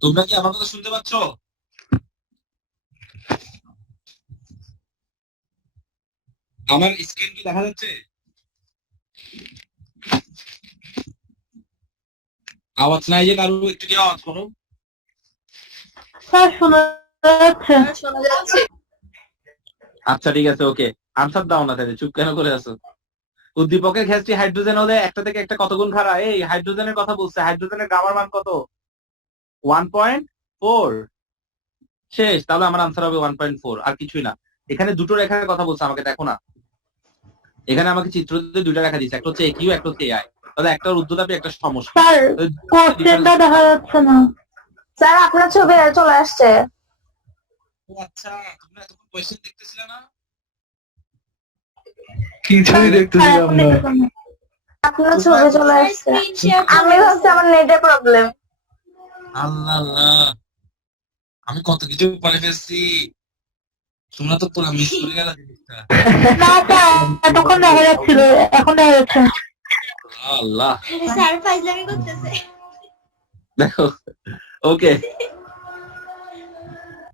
তোমরা কি আমার কথা শুনতে পাচ্ছ? আমার স্ক্রিন কি দেখা যাচ্ছে? আওয়াজ নাই যে কারো, একটু কি আওয়াজ করো। স্যার শোনা যাচ্ছে। শোনা যাচ্ছে। আচ্ছা, ঠিক আছে, ওকে। আনসার দাও না তাহলে, চুপ কেন করে আছো? উদ্দীপকের গ্যাসটি হাইড্রোজেন হলে একটা থেকে একটা কত গুণ খারাপ? এই হাইড্রোজেনের কথা বলছে, হাইড্রোজেনের গামার মান কত? 1.4। শেষ। তাহলে আমার আনসার হবে 1.4, আর কিছুই না। এখানে দুটো রেখার কথা বলছে, আমাকে দেখো না, এখানে আমাকে চিত্রতে দুইটা রেখা দিচ্ছে, একটা হচ্ছে কিউ, একটা হচ্ছে এআই। তাহলে একটা রুদ্ধতাপী, একটা সমষ্টি। স্যার কোশ্চেনটা দেখা যাচ্ছে না। স্যার আপনার ছবি চলে আসছে। ও আচ্ছা, তোমরা এতক্ষণ কোয়েশ্চেন দেখতেছিলে না? কিছুই দেখতেছিলাম না। আপনার ছবি চলে আসছে। স্ক্রিন শেয়ার আমি ভাবছি আমার নেটের প্রবলেম। আল্লাহ আল্লাহ, আমি কত কিছু পরে ফেলছি, তোমরা তো পুরো মিস করে গেলা জিনিসটা। না স্যার এতক্ষণ দেখা যাচ্ছিল, এখন দেখা যাচ্ছে। আল্লাহ, স্যার ফাইজলামি করতেছে। দেখো, ওকে,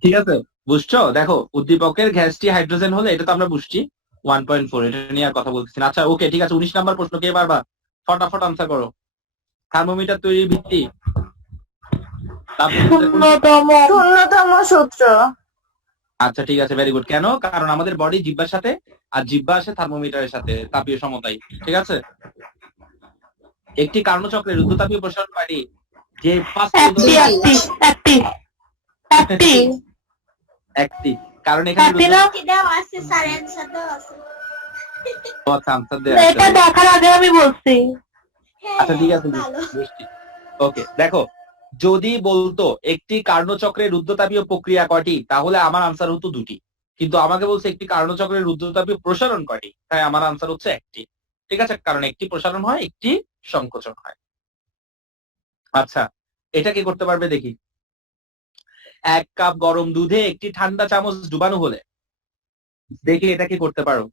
ঠিক আছে, বুঝছো? দেখো, উদ্দীপকের গ্যাসটি হাইড্রোজেন হলে, এটা তো আমরা বুঝছি 1.4, এটা নিয়ে আর কথা বলতেছি না। আচ্ছা, ওকে, ঠিক আছে। 19 নাম্বার প্রশ্ন কে পারবা? ফটাফট আনসার করো। থার্মোমিটার তৈরির ভিত্তি? শূন্যতম সূত্র। আচ্ছা, ঠিক আছে, ভেরি গুড। কেন? কারণ আমাদের বডি জিহ্বার সাথে, আর জিহ্বা আসে থার্মোমিটারের সাথে, তাপীয় সমতায়, ঠিক আছে? একটি কার্নোচক্রের রুদ্ধতাপীয় প্রসারণ পারি যে একটি একটি, কারণ এখানে একটি না দেওয়া আছে স্যার, অ্যান্সার দেওয়া আছে। আনসার দেওয়া এটা আছে। দেখার আগে আমি বলছি। আচ্ছা ঠিক আছে, ভালো। ওকে দেখো, যদি বলতো একটি কার্ণচক্রের রুদ্ধতাপীয় প্রক্রিয়া কয়টি, তাহলে আমার আনসার হতো দুটি। কিন্তু আমাকে বলছে একটি কার্ণচক্রের রুদ্ধতাপীয় প্রসারণ কয়টি, তাই আমার আনসার হচ্ছে একটি। ঠিক আছে, কারণ একটি প্রসারণ হয়, একটি সংকোচন হয়। আচ্ছা, এটা কি করতে পারবে দেখি। 1 কাপ গরম দুধে একটি ঠান্ডা চামচ ডুবানো হলে, দেখি এটা কি করতে পারো।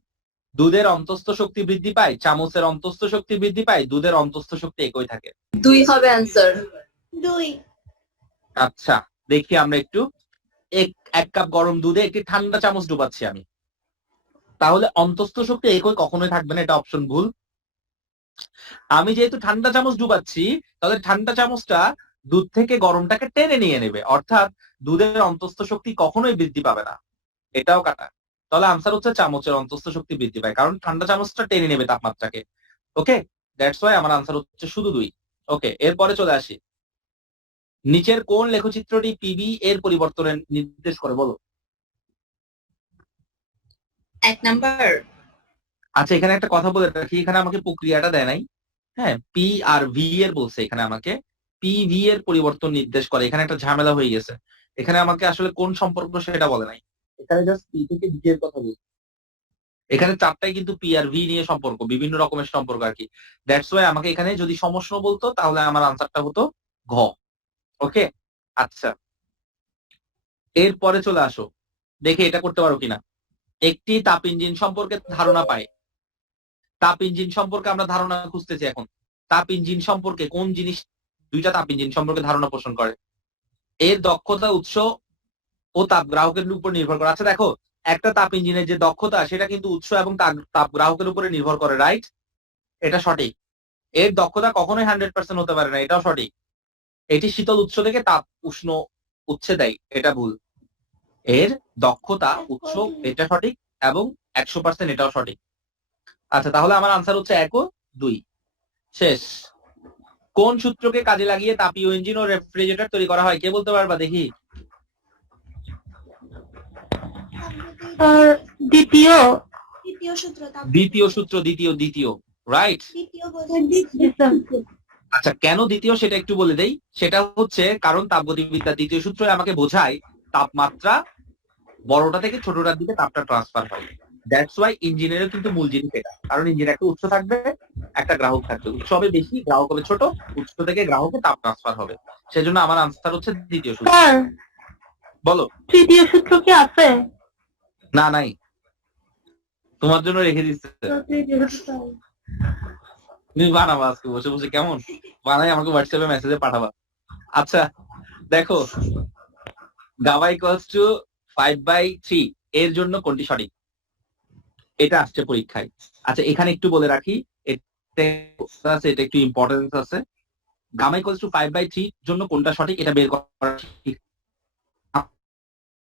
দুধের অন্তস্থ শক্তি বৃদ্ধি পায়, চামচের অন্তস্থ শক্তি বৃদ্ধি পায়, দুধের অন্তস্থ শক্তি একই থাকে। 2 হবে অ্যান্সার। 2 আচ্ছা দেখি আমরা একটু, 1 কাপ গরম দুধে একটি ঠান্ডা চামচ ডুবাচ্ছি আমি, তাহলে অন্তস্থ শক্তি একই কখনোই থাকবে না, এটা অপশন ভুল। আমি যেহেতু ঠান্ডা চামচ ডুবাচ্ছি, তাহলে ঠান্ডা চামচটা দুধ থেকে গরমটাকে টেনে নিয়ে নেবে, অর্থাৎ দুধের অন্তস্থ শক্তি কখনোই বৃদ্ধি পাবে না, এটাও কাটা। তাহলে আনসার হচ্ছে চামচের অন্তস্থ শক্তি বৃদ্ধি পায়, কারণ ঠান্ডা চামচটা টেনে নেবে তাপমাত্রাকে। ওকে, দ্যাটস ওয়াই আমার আনসার হচ্ছে শুধু 2। ওকে, এরপরে চলে আসি। নিচের কোন লেখচিত্রটি পিবি এর পরিবর্তনের নির্দেশ করে, বলো। 1 নাম্বার। আচ্ছা, এখানে একটা কথা বলে রাখি, এখানে আমাকে প্রক্রিয়াটা দেয় নাই। হ্যাঁ, পি আর ভি এর বলছে এখানে আমাকে পিভি এর পরিবর্তন নির্দেশ করে। এখানে একটা ঝামেলা হয়ে গেছে, এখানে আমাকে আসলে কোন সম্পর্ক সেটা বলে নাই, এখানে জাস্ট পি থেকে ভি এর কথা বলছে। এখানে চারটাই কিন্তু পি আর ভি নিয়ে সম্পর্ক, বিভিন্ন রকমের সম্পর্ক আর কি। দ্যাটস ওয়াই আমাকে এখানে যদি সমষ্ণ বলতো, তাহলে আমার আনসারটা হতো ঘ। ওকে, আচ্ছা এরপরে চলে আসো, দেখে এটা করতে পারো কিনা। একটি তাপ ইঞ্জিন সম্পর্কে ধারণা পায়, তাপ ইঞ্জিন সম্পর্কে আমরা ধারণা খুঁজতেছি এখন। তাপ ইঞ্জিন সম্পর্কে কোন জিনিস, দুইটা তাপ ইঞ্জিন সম্পর্কে ধারণা পোষণ করে। এর দক্ষতা, উৎস ও তাপ গ্রাহকের উপর নির্ভর করে। আচ্ছা দেখো, একটা তাপ ইঞ্জিনের যে দক্ষতা, সেটা কিন্তু উৎস এবং তাপ গ্রাহকের উপরে নির্ভর করে, রাইট? এটা সঠিক। এর দক্ষতা কখনোই 100% হতে পারে না, এটাও সঠিক। এটি শীতল উৎস থেকে তাপ উষ্ণ উৎসে দেয়, এটা ভুল। এর দক্ষতা, উৎস, এটা সঠিক, এবং 100% এটাও সঠিক। আচ্ছা, তাহলে আমার আনসার হচ্ছে 1 ও 2। শেষ। কোন সূত্রকে কাজে লাগিয়ে তাপীয় ইঞ্জিন ও রেফ্রিজারেটর তৈরি করা হয়, কে বলতে পারবা দেখি। দ্বিতীয় দ্বিতীয় সূত্র, দ্বিতীয় সূত্র, দ্বিতীয়, রাইট। দ্বিতীয় বলছি। আচ্ছা, কেন দ্বিতীয় সেটা একটু বলে দেই। সেটা হচ্ছে কারণ তাপগতিবিদ্যার দ্বিতীয় সূত্র আমাকে বোঝায় তাপমাত্রা বড়টা থেকে ছোটটার দিকে তাপটা ট্রান্সফার হয়। দ্যাটস ওয়াই ইঞ্জিনিয়ারের কিন্তু মূল জিনিস এটা, কারণ ইঞ্জিনের একটা উৎস থাকবে, একটা গ্রাহক থাকবে, উৎস হবে বেশি, গ্রাহক হবে ছোট, উৎস থেকে গ্রাহকে তাপ ট্রান্সফার হবে। সেজন্য আমার আনসার হচ্ছে দ্বিতীয় সূত্র। স্যার, বলো। তৃতীয় সূত্র কি আছে? না, নাই, তোমার জন্য রেখে দিচ্ছে। তুমি বানাবা আজকে বসে বসে, কেমন বানাই আমাকে হোয়াটসঅ্যাপে মেসেজে পাঠাবা। আচ্ছা দেখো, গামা ইকুয়ালস টু 5/3 এর জন্য কোনটি সঠিক, এটা আসছে পরীক্ষায়। আচ্ছা, এখানে একটু বলে রাখি, এটা একটু ইম্পর্টেন্স আছে। গামা ইকুয়ালস টু 5/3 জন্য কোনটা সঠিক, এটা বের করা ঠিক।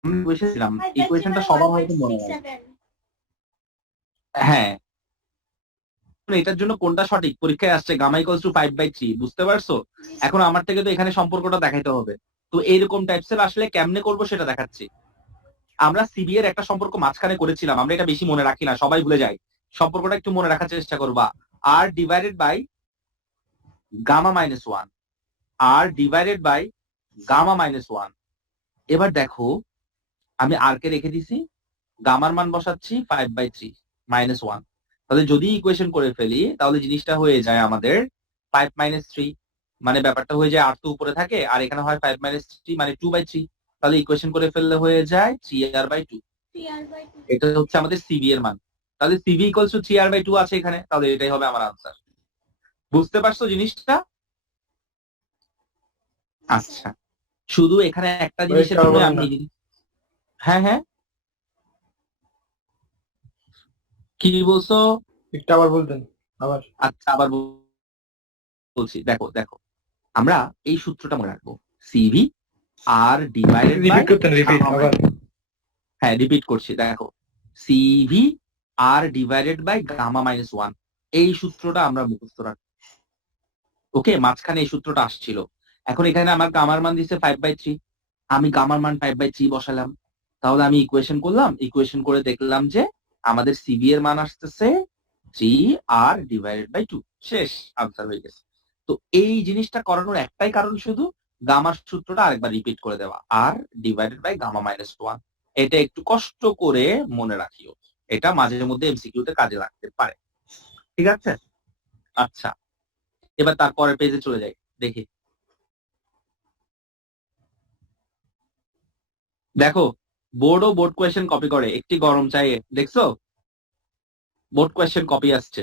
আমি বসেছিলাম, ইকুয়েশনটা সবার হয়তো মনে হয়। হ্যাঁ, এটার জন্য কোনটা সঠিক পরীক্ষায় আসছে, গামা ইকুয়ালস টু 5/3, বুঝতে পারছো? এখন আমার থেকে তো এখানে সম্পর্কটা দেখাইতে হবে, তো এইরকম টাইপসের আসলে কেমনে করব সেটা দেখাচ্ছি। আমরা সিবি এর একটা সম্পর্ক মাঝখানে করেছিলাম, আমরা এটা বেশি মনে রাখি না, সবাই ভুলে যায়। সম্পর্কটা একটু মনে রাখার চেষ্টা করবা। আর ডিভাইডেড বাই গামা মাইনাস 1, আর ডিভাইডেড বাই গামা মাইনাস 1। এবার দেখো, আমি আর কে রেখে দিছি, গামার মান বসাচ্ছি 5/3 মাইনাস 1। তাহলে যদি ইকুয়েশন করে ফেলি, তাহলে জিনিসটা হয়ে যায় আমাদের 5 - 3, মানে ব্যাপারটা হয়ে যায় 8 তো উপরে থাকে, আর এখানে হয় 5 - 3 মানে 2/3। তাহলে ইকুয়েশন করে ফেললে হয়ে যায় 3r/2। এটা হচ্ছে আমাদের সিবি এর মান। তাহলে সিবি ইকুয়ালস টু 3r/2 আছে এখানে, তাহলে এটাই হবে আমার আনসার। বুঝতে পারছো জিনিসটা? আচ্ছা, শুধু এখানে একটা জিনিসের জন্য আমি, হ্যাঁ হ্যাঁ, কি বলছো? একটু আবার বলতেন আবার। আচ্ছা, আবার বলছি। দেখো দেখো, আমরা এই সূত্রটা মনে রাখবো, CV R divided by, repeat করতেন, রিপিট আবার। হ্যাঁ রিপিট করছি, দেখো CV R divided by gamma minus 1, এই সূত্রটা আমরা মুখস্থ রাখবো। ওকে, মাঝখানে এই সূত্রটা আসছিল। এখন এখানে আমার গামার মান দিচ্ছে 5/3, আমি গামার মান 5/3 বসালাম, তাহলে আমি ইকুয়েশন করলাম, ইকুয়েশন করে দেখলাম যে আমাদের সিবি এর মান আসতেছে 3r/2। শেষ, আনসার হয়ে গেছে। তো এই জিনিসটা করানোর একটাই কারণ, শুধু গামার সূত্রটা আরেকবার রিপিট করে দেওয়া, r/γ-1। এটা একটু কষ্ট করে মনে রাখিও, এটা মাঝে মধ্যে এমসিকিউ তে কাজে লাগতে পারে। ঠিক আছে, আচ্ছা এবার তারপরের পেজে চলে যাই, দেখি। দেখো, বোর্ড ও বোর্ড কোয়েশ্চেন কপি করে, একটি গরম চায়ে, দেখছো বোর্ড কোয়েশ্চেন কপি আসছে।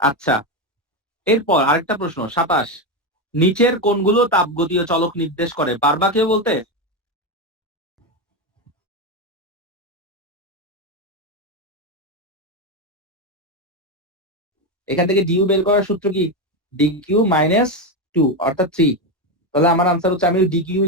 আচ্ছা, এরপর আরেকটা প্রশ্ন 27, নিচের কোনগুলো তাপগতীয় চলক নির্দেশ করে, পারবা কেউ বলতে? এখান থেকে ডিউ বের করার সূত্র কি? dq-2 অর্থাৎ 3। তাহলে আমার আনসার হচ্ছে, আমি ডিকিউ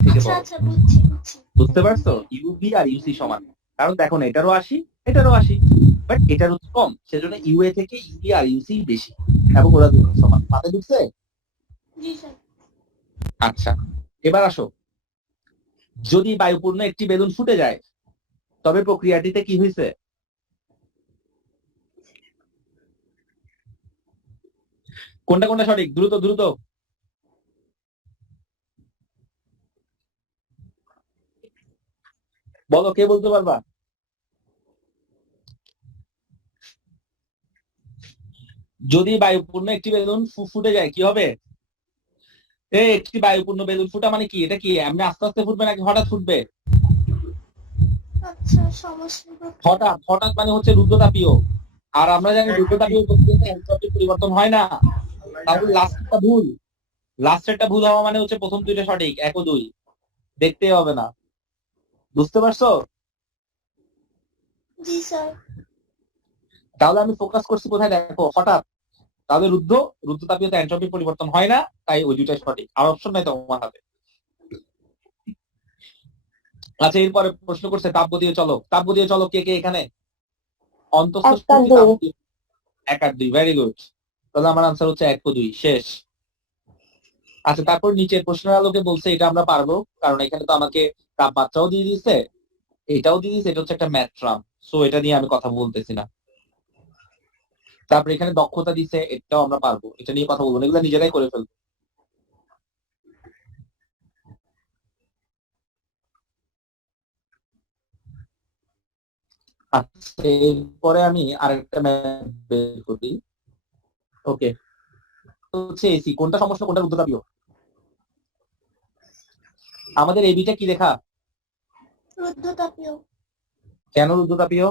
আচ্ছা আচ্ছা বুঝছি বুঝছি। বুঝতে পারছো? ইউবি আর ইউসি সমান, কারণ দেখো না এটারও 80 এটারও 80, বাট এটার হচ্ছে কম, সেজন্য ইউএ থেকে ইউবি আর ইউসি বেশি, এবং ওরা দুটো সমান। মাথায় ঢুকছে? জি স্যার। আচ্ছা, এবার আসো, যদি বায়ুপূর্ণ একটি বেলুন ফুটে যায়, তবে প্রক্রিয়াটিতে কি হয়েছে? কোনটা কোনটা সঠিক? দ্রুত দ্রুত বলো, কে বলতে পারবা? যদি বায়ুপূর্ণ একটি বেলুন ফুটে যায় কি হবে? একটি বায়ুপূর্ণ বেলুন ফুটা মানে কি? এটা কি এমনি আস্তে আস্তে ফুটবে নাকি হঠাৎ ফুটবে? আচ্ছা সমস্যা। হঠাৎ। হঠাৎ মানে হচ্ছে রুদ্রতাপীয়, আর আমরা জানি রুদ্রতাপীয় প্রক্রিয়াতে এনট্রপি পরিবর্তন হয় না। তাহলে লাস্টটা ভুল, লাস্টেরটা ভুল হওয়া মানে হচ্ছে প্রথম দুইটা সঠিক, 1 ও 2 দেখতে হবে না। বুঝতে পারছো? জি স্যার। তাহলে আমি ফোকাস করছি কোথায়, দেখো হঠাৎ, তাহলে রুদ্রতাপীয়তে এনট্রপি পরিবর্তন হয় না, তাই ওই দুইটাই সঠিক, আর অপশন নাই তোমার হাতে। আচ্ছা, এরপরে প্রশ্ন করছে তাপগতীয় চলক। তাপগতীয় চলক কে কে এখানে? অন্তঃস্থ 1 আর 2। 1 আর 2, ভেরি গুড। তাহলে আমার আনসার হচ্ছে 1 ও 2, শেষ। আচ্ছা, তারপর নিচের প্রশ্নের আলোকে বলছে, এটা আমরা পারবো, কারণ এখানে তো আমাকে তাপমাত্রাও দিয়ে দিয়েছে, এটাও দিয়ে দিয়েছে, এটা হচ্ছে একটা ম্যাথ টার্ম, সো এটা নিয়ে আমি কথা বলতেছি না। তারপর এখানে দক্ষতা দিছে, এটাও আমরা পারবো, এটা নিয়ে কথা বলবো না, এগুলো নিজেরাই করে ফেলবো। আচ্ছা, এরপরে আমি আরেকটা ম্যাথ বের করি। ওকে, হচ্ছে এসি, কোনটা সমস্যা কোনটা রুদ্রতাপীয়? আমাদের এবিটা কি লেখা? রুদ্ধতাপীয়। কেন রুদ্রতাপীয়?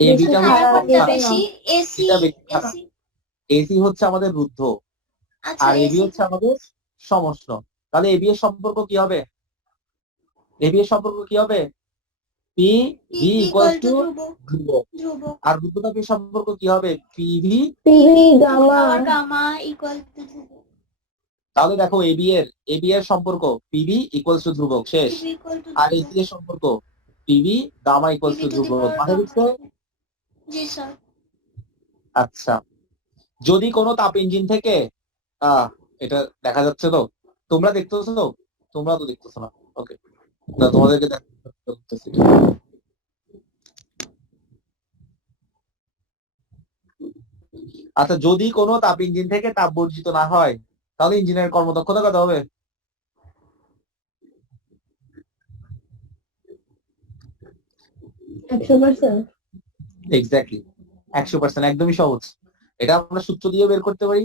বেশি এবিটা হচ্ছে খারাপ তাপমাত্রা ঠান্ডা, বেশি, এসি এটা বেশি ঠান্ডা। এসি। এসি হচ্ছে আমাদের রুদ্ধ, আচ্ছা আর এবি এসি। হচ্ছে আমাদের সমষ্ণ। তাহলে এবি এর সম্পর্ক কি হবে? এবি এর সম্পর্ক কি হবে? পি ভি ইকুয়ালস টু ধ্রুবক। ধ্রুবক। আর রুদ্রতাপীয় সম্পর্ক কি হবে? PV PV gamma. Gamma equal to ধ্রুবক। তাহলে দেখো এবি এর সম্পর্ক পিভি ইকুয়ালস টু ধ্রুবক, শেষ। পিভি ইকুয়াল টু আর এসি এর সম্পর্ক পিভি গামা ইকুয়ালস টু ধ্রুবক। মাথায় ঢুকছে? জি স্যার। আচ্ছা, যদি কোনো তাপ ইঞ্জিন থেকে এটা দেখা যাচ্ছে তো, তোমরা দেখতেছো তো? তোমরা তো দেখতেছো না, ওকে, না তোমাদেরকে দেখতেছি। আচ্ছা, যদি কোনো তাপ ইঞ্জিন থেকে তাপ বর্জিত না হয়, তাহলে ইঞ্জিনের কর্মদক্ষতা কত হবে? এক্স্যাক্টলি 100%, একদমই সহজ। এটা আমরা সূত্র দিয়ে বের করতে পারি।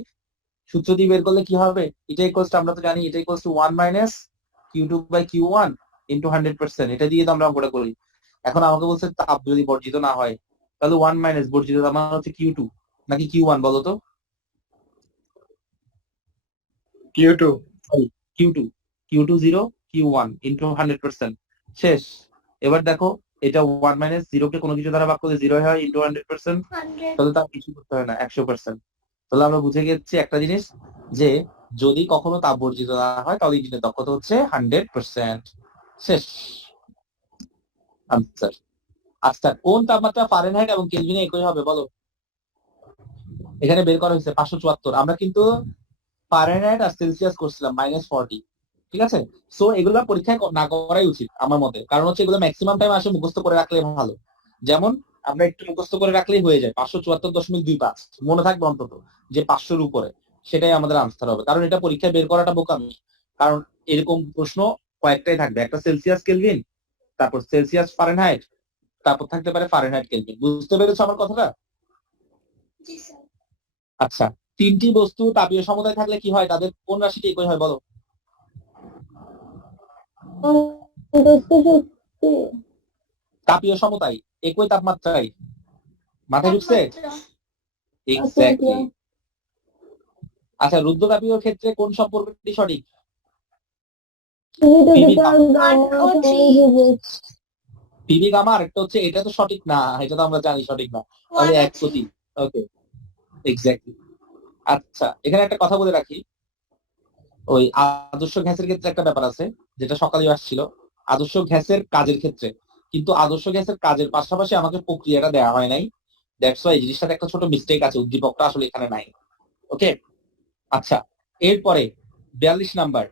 সূত্র দিয়ে বের করলে কি হবে? এটা ইকুয়ালস টু, আমরা তো জানি, এটা equals to 1 minus Q2/Q1 into 100%। এটা দিয়ে তো আমরা অঙ্কটা করি। এখন আমাকে বলছে তাপ যদি বর্জিত না হয়, তাহলে 1 মাইনাস বর্জিত তাপ মানে হচ্ছে Q2 নাকি Q1 বলো তো? Q2 Q2, Q2 0, Q1 into 100%, শেষ। এবার দেখো, এটা 1 মাইনাস 0 কে কোনো কিছু দ্বারা ভাগ করলে 0 হয় ইন্টু 100%, 100। তাহলে তার কিছু করতে হয় না, 100%। তাহলে আমরা বুঝে গেছি একটা জিনিস, যে যদি কখনো তাপ বর্জিত না হয়, তাহলে ইঞ্জিনের দক্ষতা হচ্ছে 100%। শেষ আনসার। আচ্ছা, কোন তাপমাত্রা ফারেনহাইট এবং কেলভিনে একই হবে বলো? এখানে বের করা হয়েছে 574। আমরা কিন্তু ফারেনহাইট আর সেলসিয়াস করছিলাম -40, ঠিক আছে? সো এগুলো পরীক্ষায় না করাই উচিত আমার মতে, কারণ হচ্ছে এগুলো ম্যাক্সিমাম টাইম আসে মুখস্থ করে রাখলে ভালো। যেমন আমরা একটু মুখস্থ করে রাখলেই হয়ে যায় 574.25, মনে থাকবে অন্তত যে 500-র উপরে, সেটাই আমাদের আনসার হবে। কারণ এটা পরীক্ষায় বের করাটা বোকামি, কারণ এরকম প্রশ্ন কয়েকটাই থাকবে, একটা সেলসিয়াস কেলভিন, তারপর সেলসিয়াস ফারেনহাইট, তারপর থাকতে পারে ফারেনহাইট কেলভিন। বুঝতে পেরেছো আমার কথাটা? জি স্যার। আচ্ছা, তিনটি বস্তু তাপীয় সমতায় থাকলে কি হয়, তাদের কোন রাশিটি একই হয় বলো? অন্তস্থ শক্তি তাপীয় সমতায় একই তাপমাত্রায়, মাথায় ঢুকছে? তাপমাত্রা। এক্স্যাক্টলি। আচ্ছা, রুদ্রতাপীয় ক্ষেত্রে কোন সম্পর্কটি সঠিক? পিভি গামা, আর একটা হচ্ছে, এটা তো সঠিক না, এটা তো আমরা জানি সঠিক না, তাহলে 1 এক প্রতি। ওকে, এক্স্যাক্টলি। আচ্ছা, এখানে একটা কথা বলে রাখি, ওই আদর্শ গ্যাসের ক্ষেত্রে একটা ব্যাপার আছে, যেটা সকালে আসছিল, আদর্শ গ্যাসের কাজের ক্ষেত্রে কিন্তু আদর্শ গ্যাসের কাজের পাশাপাশি আমাকে প্রক্রিয়াটা দেওয়া হয় নাই। দ্যাটস ওয়াই এই জিনিসটাতে একটা ছোট মিস্টেক আছে, উদ্দীপকটা আসলে এখানে নাই। ওকে, আচ্ছা, এরপরে 42 নাম্বার,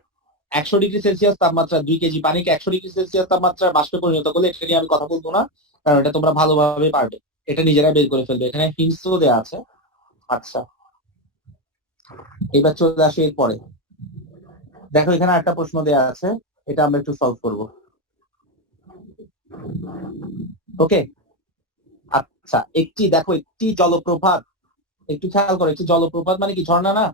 100 ডিগ্রি সেলসিয়াস তাপমাত্রা 2 কেজি পানিকে 100 ডিগ্রি সেলসিয়াস তাপমাত্রা বাষ্পে পরিণত করলে, এটা নিয়ে আমি কথা বলবো না, কারণ এটা তোমরা ভালোভাবে পারবে, এটা নিজেরাই বের করে ফেলবে, এখানে হিন্টসও দেওয়া আছে। আচ্ছা, এবার চলে আসি এরপরে। দেখো এখানে একটা প্রশ্ন দেওয়া আছে, এটা আমরা একটু সলভ করব। ওকে, আচ্ছা, একটি জলপ্রপাত, একটু খেয়াল করো, একটি জলপ্রপাত মানে কি, ঝর্ণা না?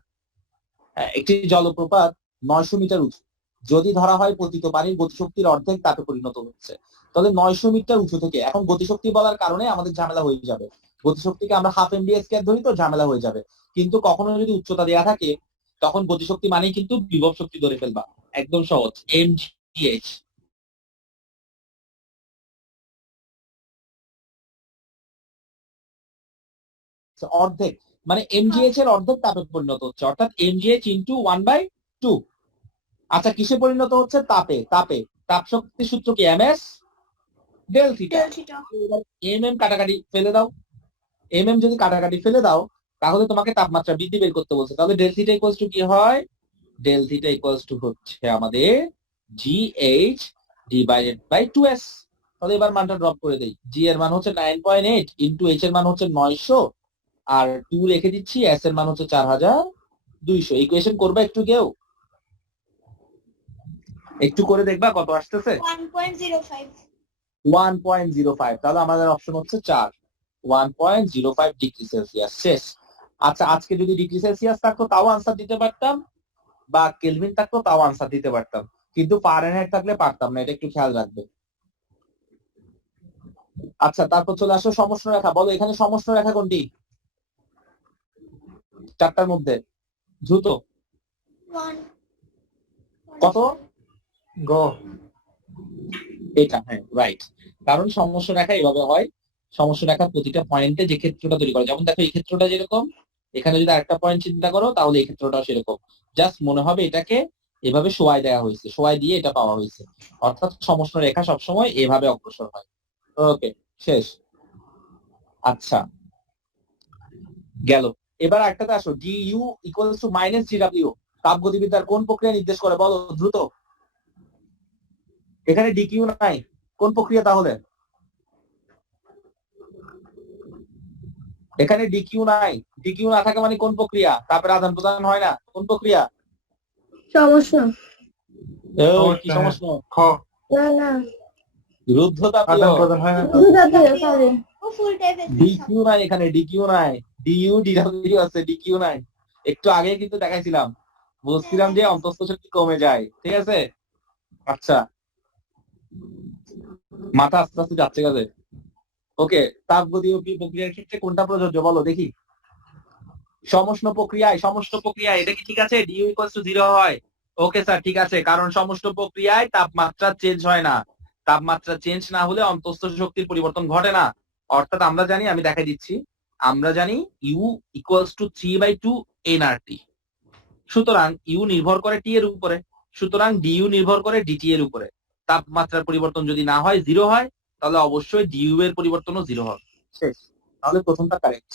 একটি জলপ্রপাত 900 মিটার উঁচু, যদি ধরা হয় পতিত পানির গতিশক্তির অর্ধেক তাপে পরিণত হচ্ছে, তাহলে 900 মিটার উঁচু থেকে, এখন গতিশক্তি বলার কারণে আমাদের ঝামেলা হয়ে যাবে, গতিশক্তিকে আমরা হাফ এমভিএ স্কয়ার ধরি তো ঝামেলা হয়ে যাবে, কিন্তু কখনো যদি উচ্চতা দেওয়া থাকে তখন গতিশক্তি মানেই কিন্তু বিভব শক্তি ধরে ফেলবা, একদম সহজ, এমজিএইচ। অর্ধেক মানে এমজিএইচ এর অর্ধেক তাপে পরিণত হচ্ছে, অর্থাৎ এমজিএইচ ইন্টু 1/2। আচ্ছা, কিসে পরিণত হচ্ছে? তাপে। তাপ শক্তির সূত্র কি? MS del theta. Del theta. MM কাটাকাটি ফেলে দাও, এমএম যদি কাটাকাটি ফেলে দাও তাহলে তোমাকে তাপমাত্রা বৃদ্ধি বের করতে বলছে, তাহলে ডেল থিটা ইকুয়ালস টু কি হয়? ডেল থিটা ইকুয়ালস টু হচ্ছে আমাদের জিএইচ ডিভাইডেড বাই 2s। তাহলে এবার মানটা ড্রপ করে দেই, জি এর মান হচ্ছে 9.8 ইন্টু এইচ এর মান হচ্ছে 900, আর 2 রেখে দিচ্ছি, এস এর মান হচ্ছে 4200। ইকুয়েশন করবে একটু কেউ? একটু করে দেখবা কত আসতেছে? 1.05। 1.05, তাহলে আমাদের অপশন হচ্ছে 4, 1.05 ডিগ্রি সেলসিয়াস। শেষ। আচ্ছা, আজকে যদি ডিগ্রি সেলসিয়াস থাকতো তাও আনসার দিতে পারতাম, বা কেলভিন থাকতো তাও আনসার দিতে পারতাম, কিন্তু ফারেনহাইট থাকলে পারতাম না, এটা একটু খেয়াল রাখবে। আচ্ছা, তারপর চলে আসো সমষ্ণ রেখা। বলো এখানে সমষ্ণ রেখা কোনটি? চারটার মধ্যে দ্রুত 1। কত? গো এটা, হ্যাঁ, রাইট। কারণ সমস্যা রেখা এভাবে হয়, সমস্যা রেখার প্রতিটা পয়েন্টে যে ক্ষেত্রটা তৈরি করে, যেমন দেখো এই ক্ষেত্রটা যেরকম, এখানে যদি আরেকটা পয়েন্ট চিন্তা করো তাহলে এই ক্ষেত্রটাও সেরকম, জাস্ট মনে হবে এটাকে এভাবে শোয়াই দেওয়া হয়েছে, শোয়াই দিয়ে এটা পাওয়া হয়েছে, অর্থাৎ সমষ্ণ রেখা সবসময় এভাবে অগ্রসর হয়। ওকে, শেষ। আচ্ছা, গেল। এবার একটাতে আসো, d U equals to minus g W তাপগতিবিদ্যার কোন প্রক্রিয়া নির্দেশ করে বলো দ্রুত? এখানে ডিকিউ নাই, কোন প্রক্রিয়া তাহলে? এখানে ডিকিউ নাই, ডিকিউ না থাকা মানে কোন প্রক্রিয়া? তাপের আদান প্রদান হয় না, কোন প্রক্রিয়া? সমস্যা। কি সমস্যা? খ না রুদ্ধতাপীয়। আদান প্রদান হয় না তো। সরি। ও ফুল টাইপের। ডিকিউ নাই, এখানে ডিকিউ নাই, ডিইউ ডিডব্লিউ আছে, ডিকিউ নাই। একটু আগে কিন্তু দেখাইছিলাম, বলছিলাম যে অন্তঃস্থ শক্তি কমে যায়, ঠিক আছে? আচ্ছা, মাথা আস্তে আস্তে যাচ্ছে কাজে। ওকে, তাপগতীয় প্রক্রিয়ার ক্ষেত্রে কোনটা প্রযোজ্য বলো দেখি? সমষ্ণ প্রক্রিয়ায় এটা কি ঠিক আছে? ডিইউ ইকুয়ালস টু 0 হয়। ওকে স্যার, ঠিক আছে, কারণ সমষ্ণ প্রক্রিয়ায় তাপমাত্রা চেঞ্জ হয় না, তাপমাত্রা চেঞ্জ না হলে অন্তঃস্থ শক্তির পরিবর্তন ঘটে না। অর্থাৎ আমরা জানি, আমি দেখাই দিচ্ছি, আমরা জানি ইউ ইকুয়ালস টু 3/2 এনআরটি। সুতরাং ইউ নির্ভর করে টি এর উপরে, সুতরাং ডিইউ নির্ভর করে ডিটি এর উপরে। তাপমাত্রার পরিবর্তন যদি না হয়, 0 হয়, তাহলে অবশ্যই ডিইউ এর পরিবর্তনও 0 হবে। শেষ। তাহলে প্রথমটা কারেক্ট।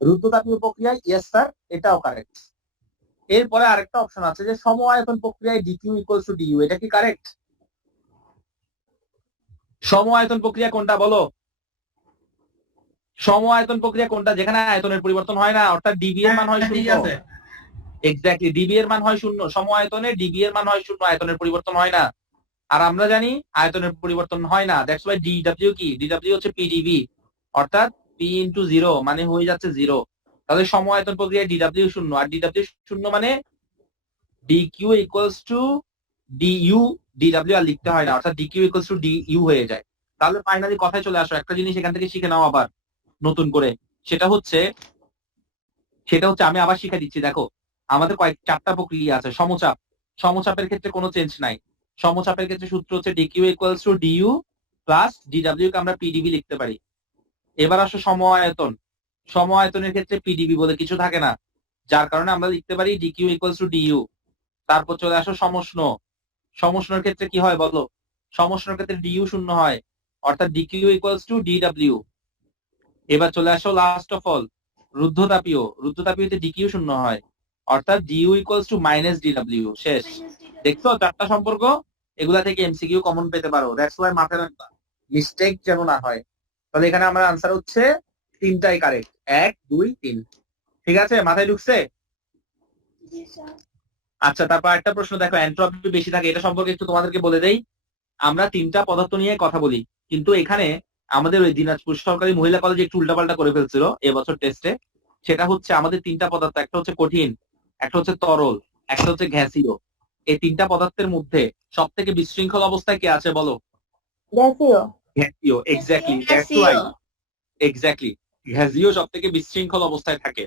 রুদ্ধতাপীয় প্রক্রিয়ায় ইয়েস স্যার, এটাও কারেক্ট। এরপরে আরেকটা অপশন আছে যে সম আয়তন প্রক্রিয়ায় ডিকিউ ইকুয়ালস টু ডিইউ, এটা কি কারেক্ট? সম আয়তন প্রক্রিয়া কোনটা বলো? সম আয়তন প্রক্রিয়া কোনটা যেখানে আয়তনের পরিবর্তন হয় না, অর্থাৎ ডিবি এর মান হয় ঠিক 0? আছে। এক্স্যাক্টলি, ডিবি এর মান হয় 0, সম আয়তনে ডিবি এর মান হয় 0, আয়তনের পরিবর্তন হয় না। আর আমরা জানি আয়তনের পরিবর্তন হয় না, দ্যাটস ওয়াই ডিডব্লিউ কি, ডিডব্লিউ হচ্ছে পিডিবি, অর্থাৎ পি ইন্টু 0 মানে হয়ে যাচ্ছে 0। তাহলে সম আয়তন প্রক্রিয়ায় ডিডব্লিউ 0, আর ডিডব্লিউ 0 মানে d Q equals to d U, d W আর লিখতে হয় না, অর্থাৎ ডিকিউ ইকুয়ালস টু ডিইউ হয়ে যায়। তাহলে ফাইনালি কথায় চলে আসো, একটা জিনিস এখান থেকে শিখে নাও আবার নতুন করে, সেটা হচ্ছে আমি আবার শিখে দিচ্ছি। দেখো আমাদের চারটা প্রক্রিয়া আছে। সমচাপ, সমচাপের ক্ষেত্রে কোনো চেঞ্জ নাই। সমচাপের ক্ষেত্রে সূত্র হচ্ছে d Q equals to d U plus d W কে আমরা পিডিবি লিখতে পারি। এবার আসো সম আয়তন, সম আয়তনের ক্ষেত্রে পিডিবি বলে কিছু থাকে না, যার কারণে আমরা লিখতে পারি ডিকিউ ইকুয়ালস টু ডিইউ। তারপর চলে আসো সমষ্ণ, সমষ্ণের ক্ষেত্রে কি হয় বলো? সমষ্ণের ক্ষেত্রে ডিইউ 0 হয়, অর্থাৎ ডিকিউ ইকুয়ালস টু ডিডব্লিউ। এবার চলে আসো লাস্ট অফ অল রুদ্ধতাপীয়, রুদ্ধতাপীয়তে ডিকিউ 0 হয়, অর্থাৎ DU equals to minus DW. শেষ। দেখছো চারটা সম্পর্ক, এগুলা থেকে এমসিকিউ কমন পেতে পারো, দ্যাটস ওয়াই মাথায় রাখবা, মিস্টেক যেন না হয়। তাহলে এখানে আমার আনসার হচ্ছে তিনটাই কারেক্ট, 1 2 3। ঠিক আছে, মাথায় ঢুকছে? জি স্যার। আচ্ছা, তারপর একটা প্রশ্ন দেখো, এন্ট্রপি বেশি থাকে, এটা সম্পর্কে একটু তোমাদেরকে বলে দেই। আমরা তিনটা পদার্থ নিয়ে কথা বলি, কিন্তু এখানে আমাদের ওই দিনাজপুর সরকারি মহিলা কলেজে একটু উল্টাপাল্টা করে ফেলছিল এবছর টেস্টে। সেটা হচ্ছে আমাদের তিনটা পদার্থ, একটা হচ্ছে কঠিন, একটা হচ্ছে তরল, একটা হচ্ছে গ্যাসীয়। এই তিনটা পদার্থের মধ্যে সব থেকে বিশৃঙ্খল অবস্থায় কে আছে বলো? গ্যাসীয়। গ্যাসীয়, এক্স্যাক্টলি, দ্যাটস গ্যাসীয়। ওয়াই, এক্স্যাক্টলি, গ্যাসীয় সব থেকে বিশৃঙ্খল অবস্থায় থাকে,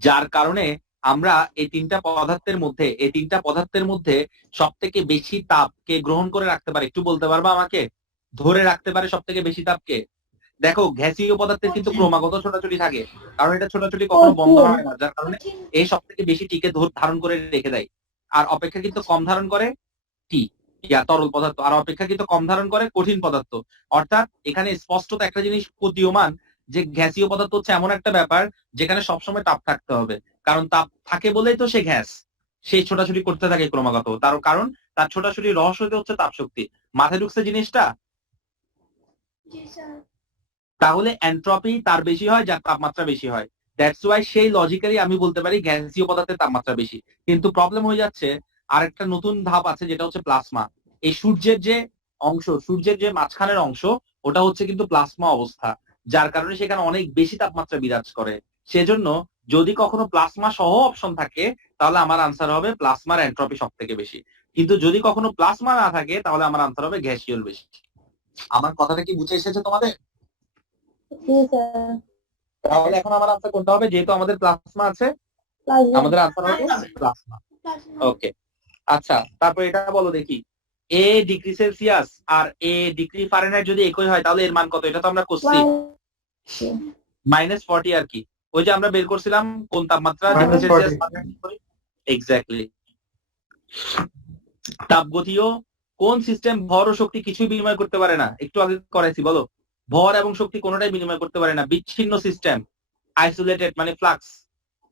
যার কারণে আমরা এই তিনটা পদার্থের মধ্যে সব থেকে বেশি তাপকে গ্রহণ করে রাখতে পারে। একটু বলতে পারবা আমাকে, ধরে রাখতে পারে সব থেকে বেশি তাপকে? দেখো গ্যাসীয় পদার্থের কিন্তু ক্রমাগত ছোটাছুটি থাকে, কারণ এটা ছোটাছুটি কখনো বন্ধ হয় না, যার কারণে এই সব থেকে বেশি টিকে ধারণ করে রেখে দেয়। আর অপেক্ষাকৃত কম ধারণ করে কি, তরল পদার্থ, আর অপেক্ষাকৃত কম ধারণ করে কঠিন পদার্থ। অর্থাৎ এখানে স্পষ্টত একটা জিনিস প্রতীয়মান যে গ্যাসীয় পদার্থ হচ্ছে এমন একটা ব্যাপার যেখানে সবসময় তাপ থাকতে হবে, কারণ তাপ থাকে বলেই তো সে গ্যাস, সে ছোটাছুটি করতে থাকে ক্রমাগত, তার কারণ তার ছোটাছুটির রহস্যতে হচ্ছে তাপ শক্তি। মাথায় ঢুকছে জিনিসটা? জি স্যার। তাহলে এন্ট্রপি তার বেশি হয় যার তাপমাত্রা বেশি হয়, দ্যাটস ওয়াই সেই লজিক্যালি আমি বলতে পারি গ্যাসীয় পদার্থের তাপমাত্রা বেশি। কিন্তু প্রবলেম হয়ে যাচ্ছে আরেকটা নতুন ধাপ আছে, যেটা হচ্ছে প্লাজমা। এই সূর্যের যে অংশ, সূর্যের যে মাঝখানের অংশ, ওটা হচ্ছে কিন্তু প্লাজমা অবস্থা, যার কারণে সেখানে অনেক বেশি তাপমাত্রা বিরাজ করে। সেজন্য যদি কখনো প্লাজমা সহ অপশন থাকে, তাহলে আমার আনসার হবে প্লাজমার এন্ট্রপি সব থেকে বেশি। কিন্তু যদি কখনো প্লাজমা না থাকে, তাহলে আমার আনসার হবে গ্যাসীয় বেশি। আমার কথাটা কি বুঝে এসেছে তোমাদের? জি স্যার। তাহলে এখন আমার আনসার কোনটা হবে? যেহেতু আমাদের প্লাজমা আছে, প্লাজমা। আমাদের আনসার হবে প্লাজমা। ওকে, আচ্ছা, তারপর এটা বলো দেখি, এ ডিগ্রি সেলসিয়াস আর এ ডিগ্রি ফারেনহাইট যদি একই হয়, তাহলে এর মান কত? এটা তো আমরা করছি -40 আর কি, ওই যে আমরা বের করছিলাম কোন তাপমাত্রা, ডিগ্রি সেলসিয়াস এক্স্যাক্টলি। তাপগতীয় কোন সিস্টেম ভর ও শক্তি কিছুই বিনিময় করতে পারে না? একটু আগে করাইছি, বলো। ভর এবং শক্তি কোনোটাই বিনিময় করতে পারে না, বিচ্ছিন্ন সিস্টেম, আইসোলেটেড মানে ফ্লাক্স।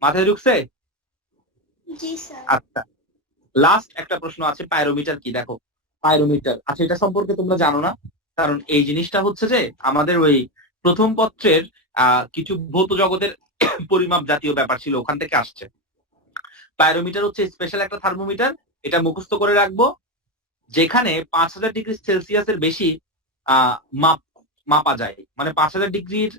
মাথায় ঢুকছে? জি স্যার। আচ্ছা, লাস্ট একটা প্রশ্ন আছে, পাইরোমিটার কি? দেখো পাইরোমিটার, আচ্ছা এটা সম্পর্কে তোমরা জানো না, কারণ এই জিনিসটা হচ্ছে যে আমাদের ওই প্রথম পত্রের কিছু ভৌত জগতের পরিমাপ জাতীয় ব্যাপার ছিল, ওখান থেকে আসছে। পাইরোমিটার হচ্ছে স্পেশাল একটা থার্মোমিটার, এটা মুখস্থ করে রাখবো, যেখানে 5000 ডিগ্রি সেলসিয়াসের বেশি মাপা যায়, মানে 5000 ডিগ্রির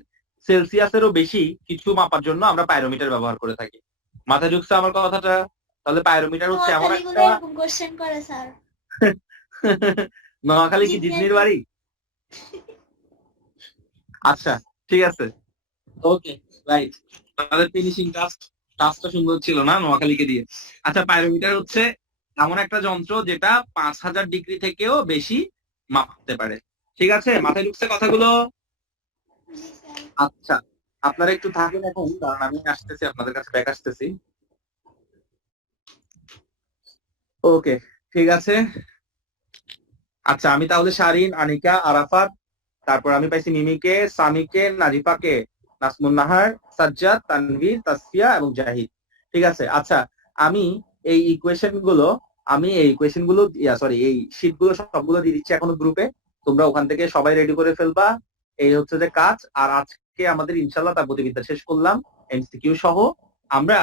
সেলসিয়াসেরও বেশি কিছু মাপার জন্য আমরা পাইরোমিটার ব্যবহার করে থাকি। মাথায় ঢুকছে আমার কথাটা? তাহলে পাইরোমিটার হচ্ছে এমন একটা এরকম কোশ্চেন করে স্যার। নোয়াখালী কি জিতনির বাড়ি? আচ্ছা ঠিক আছে, ওকে রাইট, তাদের ফিনিশিং টাচটা সুন্দর ছিল না নোয়াখালীকে দিয়ে। আচ্ছা, পাইরোমিটার হচ্ছে এমন একটা যন্ত্র যেটা 5000 ডিগ্রি থেকেও বেশি মাপতে পারে। ঠিক আছে, মাথায় ঢুকছে কথাগুলো? জি স্যার। আচ্ছা, আপনারা একটু থাকেন এখন, কারণ আমি আসতেছি আপনাদের কাছে, ব্যাক আসতেছি। ওকে ঠিক আছে, আচ্ছা, আমি তাহলে শারিন, আনিকা, আরাফাত, তারপর আমি পাইছি মিমিকে, সামিকে, নাজিফাকে, নাসমুন নাহার, সাজ্জাদ, তানভীর, তাসফিয়া এবং জাহিদ। ঠিক আছে। আচ্ছা, আমি এই ইকুয়েশন গুলো এই শীট গুলো সবগুলো দিয়ে দিচ্ছি এখনো গ্রুপে। তোমরা ওখান থেকে সবাই রেডি করে ফেলবা। এই হচ্ছে যে কাজ। আর আজকে আমাদের ইনশাল্লাহ তাপগতিবিদ্যা শেষ করলাম এমসিকিউ সহ। আমরা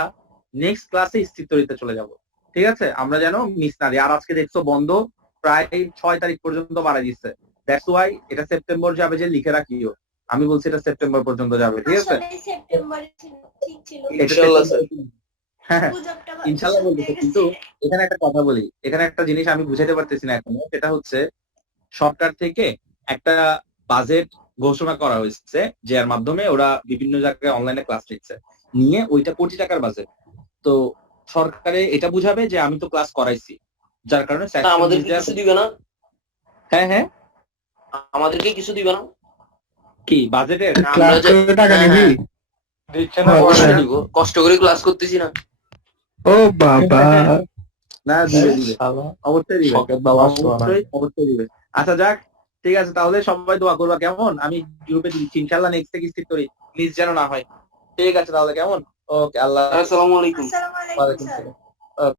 নেক্সট ক্লাসে স্থিতরিতে চলে যাব। ঠিক আছে, আমরা যেন মিস না দিই। আর আজকে দেখছো বন্ধ প্রায় 6 তারিখ পর্যন্ত বাড়াই দিচ্ছে। দ্যাটস ওয়াই এটা সেপ্টেম্বর যাবে, যে লিখে রাখিও। আমি বলছি এটা সেপ্টেম্বর পর্যন্ত যাবে। ঠিক আছে, আসলে সেপ্টেম্বরে ছিল, ঠিক ছিল। এটা ইনশাআল্লাহ স্যার। হ্যাঁ, গুজবটা ইনশাল্লাহ সত্যি বলতেছে। হয়ে কিন্তু গেছে। এখানে একটা কথা বলি, এখানে একটা জিনিস আমি বুঝাতে পারতেছি না এখনো। সেটা হচ্ছে সরকার থেকে একটা বাজেট ঘোষণা করা হয়েছে, যার মাধ্যমে ওরা বিভিন্ন জায়গায় অনলাইনে ক্লাস নিচ্ছে, নিয়ে ওইটা কোটি টাকার বাজেট। তো সরকারে এটা বুঝাবে যে আমি তো ক্লাস করাইছি, যার কারণে না, আমাদেরকে কিছু দিবে না? হ্যাঁ হ্যাঁ, আমাদেরকে কিছু দিবে না? কি বাজেটের আমরা যে টাকা হ্যাঁ, নিবি? হ্যাঁ, অবশ্যই দিব। কষ্ট করে ক্লাস করতেছি না। ও বাবা, না, দিবে দিবে, অবশ্যই দিবে, শখের বাবা আসতো না। অবশ্যই দিবে। আচ্ছা যাক, ঠিক আছে, তাহলে সবাই দোয়া করবা কেমন? আমি গ্রুপে দিচ্ছি ইনশাল্লাহ, নেক্সট থেকে স্থির করি, মিস যেন না হয়। ঠিক আছে তাহলে, কেমন? ওকে, আল্লাহ। আসসালামু আলাইকুম। আসসালামু আলাইকুম ওয়ালাইকুম স্যার। সালাম।